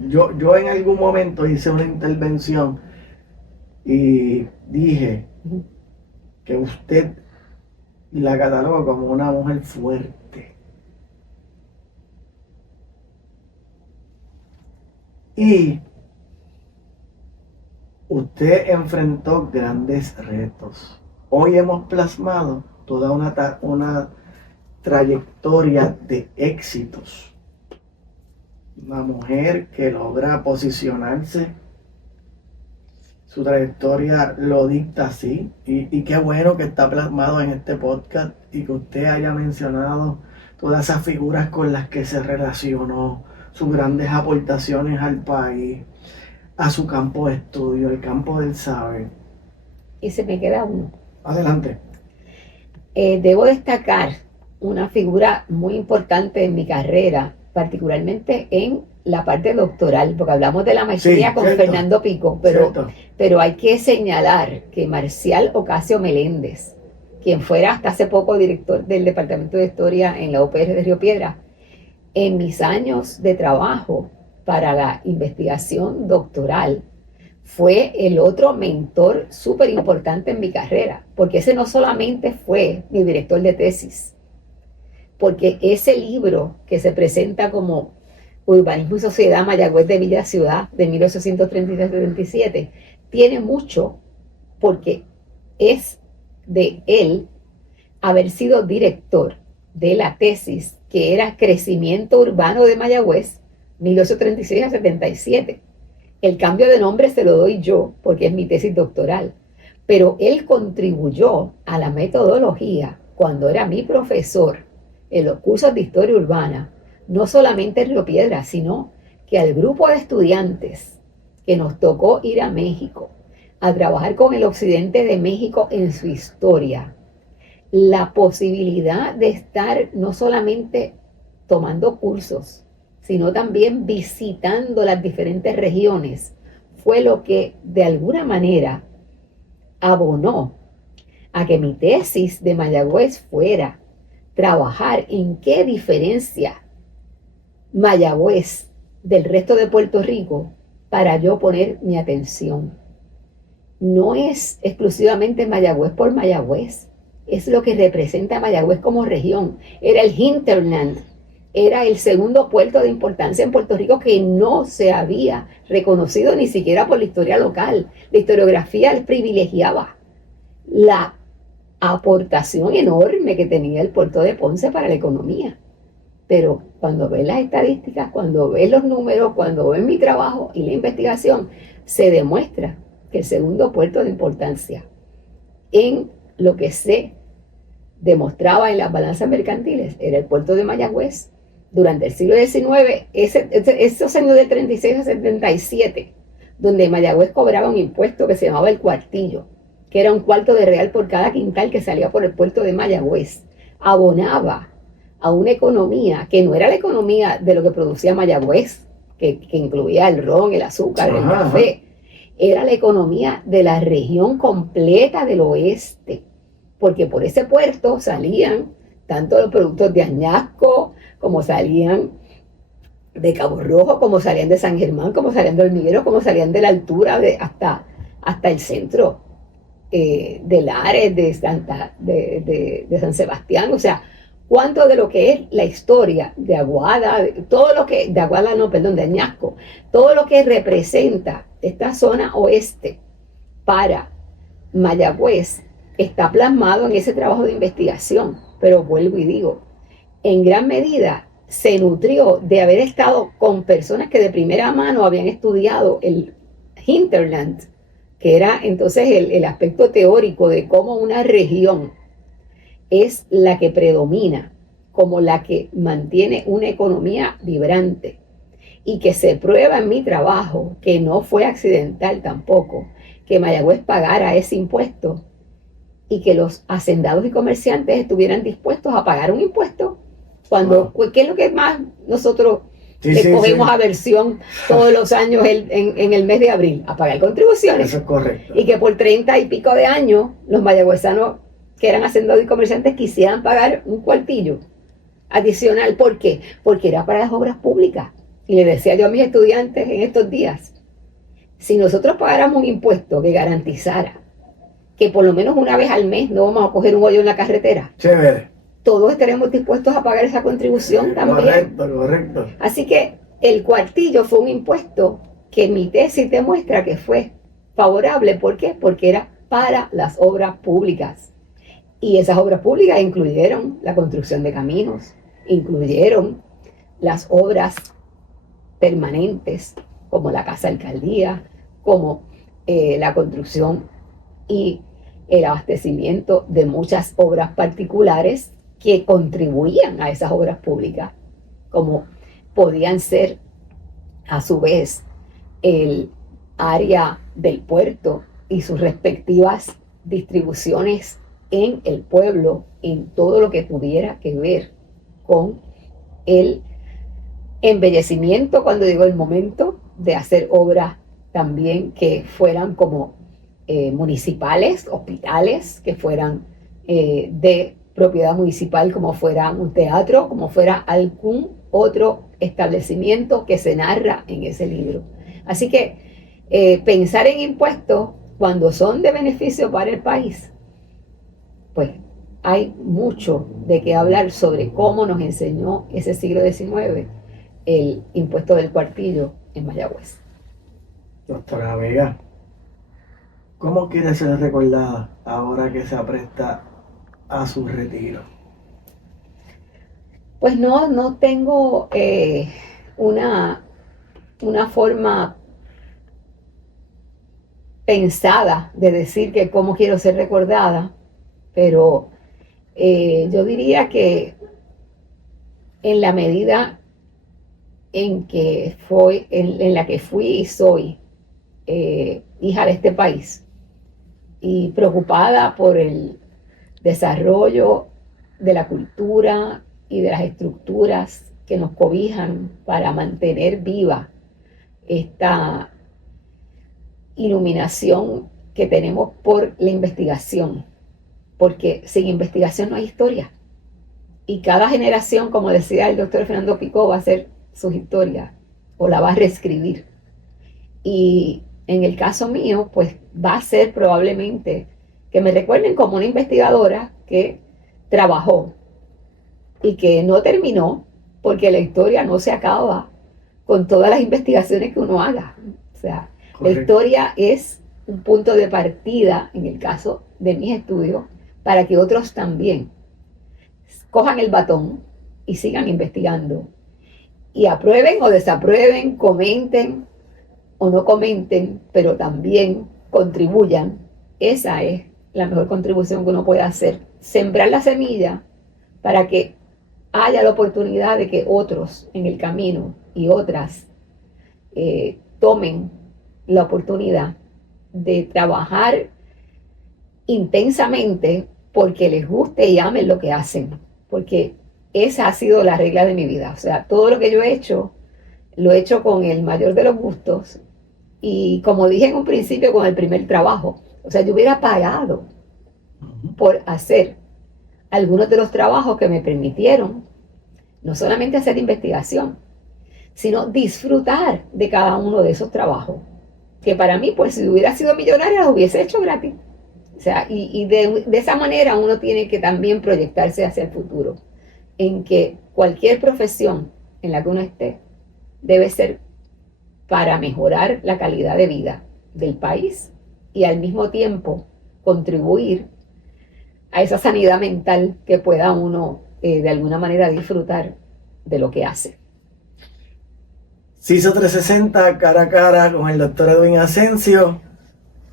Yo en algún momento hice una intervención y dije que usted la cataloga como una mujer fuerte. Y usted enfrentó grandes retos. Hoy hemos plasmado toda una trayectoria de éxitos. Una mujer que logra posicionarse. Su trayectoria lo dicta así. Y qué bueno que está plasmado en este podcast y que usted haya mencionado todas esas figuras con las que se relacionó, sus grandes aportaciones al país, a su campo de estudio, el campo del saber. Y se me queda uno. Adelante. Debo destacar una figura muy importante en mi carrera, particularmente en la parte doctoral, porque hablamos de la maestría con cierto, Fernando Pico, pero hay que señalar que Marcial Ocasio Meléndez, quien fuera hasta hace poco director del Departamento de Historia en la UPR de Río Piedras, en mis años de trabajo para la investigación doctoral, fue el otro mentor súper importante en mi carrera, porque ese no solamente fue mi director de tesis, porque ese libro que se presenta como Urbanismo y Sociedad, Mayagüez de Villa Ciudad, de 1833-37, tiene mucho, porque es de él haber sido director de la tesis que era Crecimiento Urbano de Mayagüez, 1836 a 77. El cambio de nombre se lo doy yo, porque es mi tesis doctoral, pero él contribuyó a la metodología cuando era mi profesor en los cursos de historia urbana, no solamente en Río Piedras, sino que al grupo de estudiantes que nos tocó ir a México a trabajar con el occidente de México en su historia, la posibilidad de estar no solamente tomando cursos, sino también visitando las diferentes regiones, fue lo que de alguna manera abonó a que mi tesis de Mayagüez fuera trabajar en qué diferencia Mayagüez del resto de Puerto Rico para yo poner mi atención. No es exclusivamente Mayagüez por Mayagüez, es lo que representa a Mayagüez como región. Era el hinterland, era el segundo puerto de importancia en Puerto Rico que no se había reconocido ni siquiera por la historia local. La historiografía privilegiaba la aportación enorme que tenía el puerto de Ponce para la economía. Pero cuando ves las estadísticas, cuando ves los números, cuando ves mi trabajo y la investigación, se demuestra que el segundo puerto de importancia en lo que se demostraba en las balanzas mercantiles era el puerto de Mayagüez. Durante el siglo XIX, esos años de 36 a 77, donde Mayagüez cobraba un impuesto que se llamaba el cuartillo, que era un cuarto de real por cada quintal que salía por el puerto de Mayagüez. abonaba a una economía que no era la economía de lo que producía Mayagüez, que incluía el ron, el azúcar, el café, era la economía de la región completa del oeste, porque por ese puerto salían tanto los productos de Añasco, como salían de Cabo Rojo, como salían de San Germán, como salían de Hormigueros, como salían de la altura hasta el centro de Lares, de San Sebastián. O sea, cuánto de lo que es la historia de Aguada, todo lo que, de Aguada no, perdón, de Añasco, todo lo que representa esta zona oeste para Mayagüez está plasmado en ese trabajo de investigación. Pero vuelvo y digo, en gran medida se nutrió de haber estado con personas que de primera mano habían estudiado el hinterland, que era entonces el aspecto teórico de cómo una región es la que predomina, como la que mantiene una economía vibrante, y que se prueba en mi trabajo, que no fue accidental tampoco, que Mayagüez pagara ese impuesto y que los hacendados y comerciantes estuvieran dispuestos a pagar un impuesto cuando, ¿qué es lo que más nosotros le cogemos aversión todos los años en el mes de abril? A pagar contribuciones. Eso es correcto. Y que por 30 y pico de años los mayagüezanos que eran hacendados y comerciantes quisieran pagar un cuartillo adicional. ¿Por qué? Porque era para las obras públicas. Y le decía yo a mis estudiantes en estos días, si nosotros pagáramos un impuesto que garantizara que por lo menos una vez al mes no vamos a coger un hoyo en la carretera, chévere, todos estaremos dispuestos a pagar esa contribución también. Correcto. Así que el cuartillo fue un impuesto que mi tesis demuestra que fue favorable. ¿Por qué? Porque era para las obras públicas. Y esas obras públicas incluyeron la construcción de caminos, incluyeron las obras permanentes, como la casa alcaldía, como la construcción y el abastecimiento de muchas obras particulares que contribuían a esas obras públicas, como podían ser a su vez el área del puerto y sus respectivas distribuciones en el pueblo, en todo lo que tuviera que ver con el embellecimiento cuando llegó el momento de hacer obras también que fueran como municipales, hospitales, que fueran de propiedad municipal, como fuera un teatro, como fuera algún otro establecimiento que se narra en ese libro. Así que pensar en impuestos cuando son de beneficio para el país, pues hay mucho de qué hablar sobre cómo nos enseñó ese siglo XIX el impuesto del cuartillo en Mayagüez. Doctora Vega, ¿cómo quiere ser recordada ahora que se apresta a su retiro? Pues no tengo una forma pensada de decir que cómo quiero ser recordada, pero yo diría que en la medida en la que fui y soy hija de este país y preocupada por el desarrollo de la cultura y de las estructuras que nos cobijan para mantener viva esta iluminación que tenemos por la investigación, porque sin investigación no hay historia. Y cada generación, como decía el doctor Fernando Picó, va a hacer sus historias o la va a reescribir. Y en el caso mío, pues va a ser probablemente que me recuerden como una investigadora que trabajó y que no terminó, porque la historia no se acaba con todas las investigaciones que uno haga. O sea, correcto. La historia es un punto de partida, en el caso de mis estudios, para que otros también cojan el batón y sigan investigando. Y aprueben o desaprueben, comenten o no comenten, pero también contribuyan. Esa es la mejor contribución que uno puede hacer. Sembrar la semilla para que haya la oportunidad de que otros en el camino y otras tomen la oportunidad de trabajar intensamente porque les guste y amen lo que hacen. porque esa ha sido la regla de mi vida. O sea, todo lo que yo he hecho, lo he hecho con el mayor de los gustos y como dije en un principio, con el primer trabajo. O sea, yo hubiera pagado por hacer algunos de los trabajos que me permitieron no solamente hacer investigación, sino disfrutar de cada uno de esos trabajos. Que para mí, pues si hubiera sido millonaria, los hubiese hecho gratis. O sea, y de esa manera uno tiene que también proyectarse hacia el futuro, en que cualquier profesión en la que uno esté debe ser para mejorar la calidad de vida del país y al mismo tiempo contribuir a esa sanidad mental que pueda uno de alguna manera disfrutar de lo que hace. CISO 360 cara a cara con el doctor Edwin Asensio.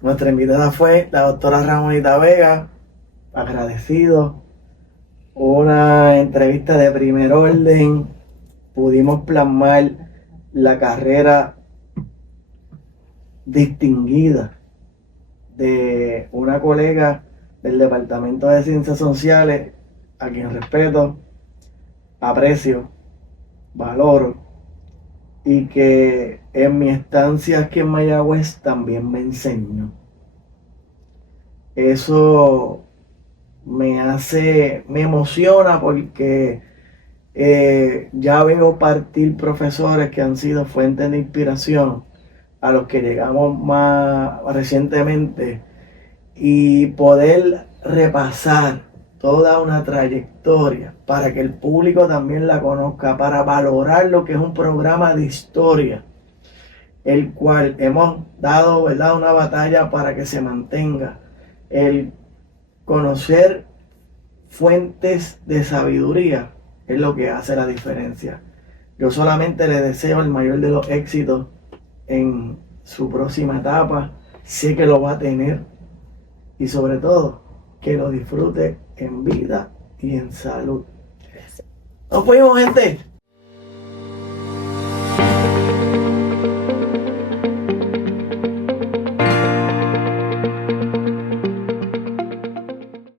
Nuestra invitada fue la doctora Ramonita Vega. Agradecido. Una entrevista de primer orden. Pudimos plasmar la carrera distinguida de una colega del Departamento de Ciencias Sociales, a quien respeto, aprecio, valoro, y que en mi estancia aquí en Mayagüez también me enseñó. Eso me emociona porque ya veo partir profesores que han sido fuentes de inspiración a los que llegamos más recientemente y poder repasar toda una trayectoria para que el público también la conozca, para valorar lo que es un programa de historia, el cual hemos dado, ¿verdad?, una batalla para que se mantenga. El conocer fuentes de sabiduría es lo que hace la diferencia. Yo solamente le deseo el mayor de los éxitos en su próxima etapa. Sé que lo va a tener y sobre todo que lo disfrute en vida y en salud. Nos fuimos, gente.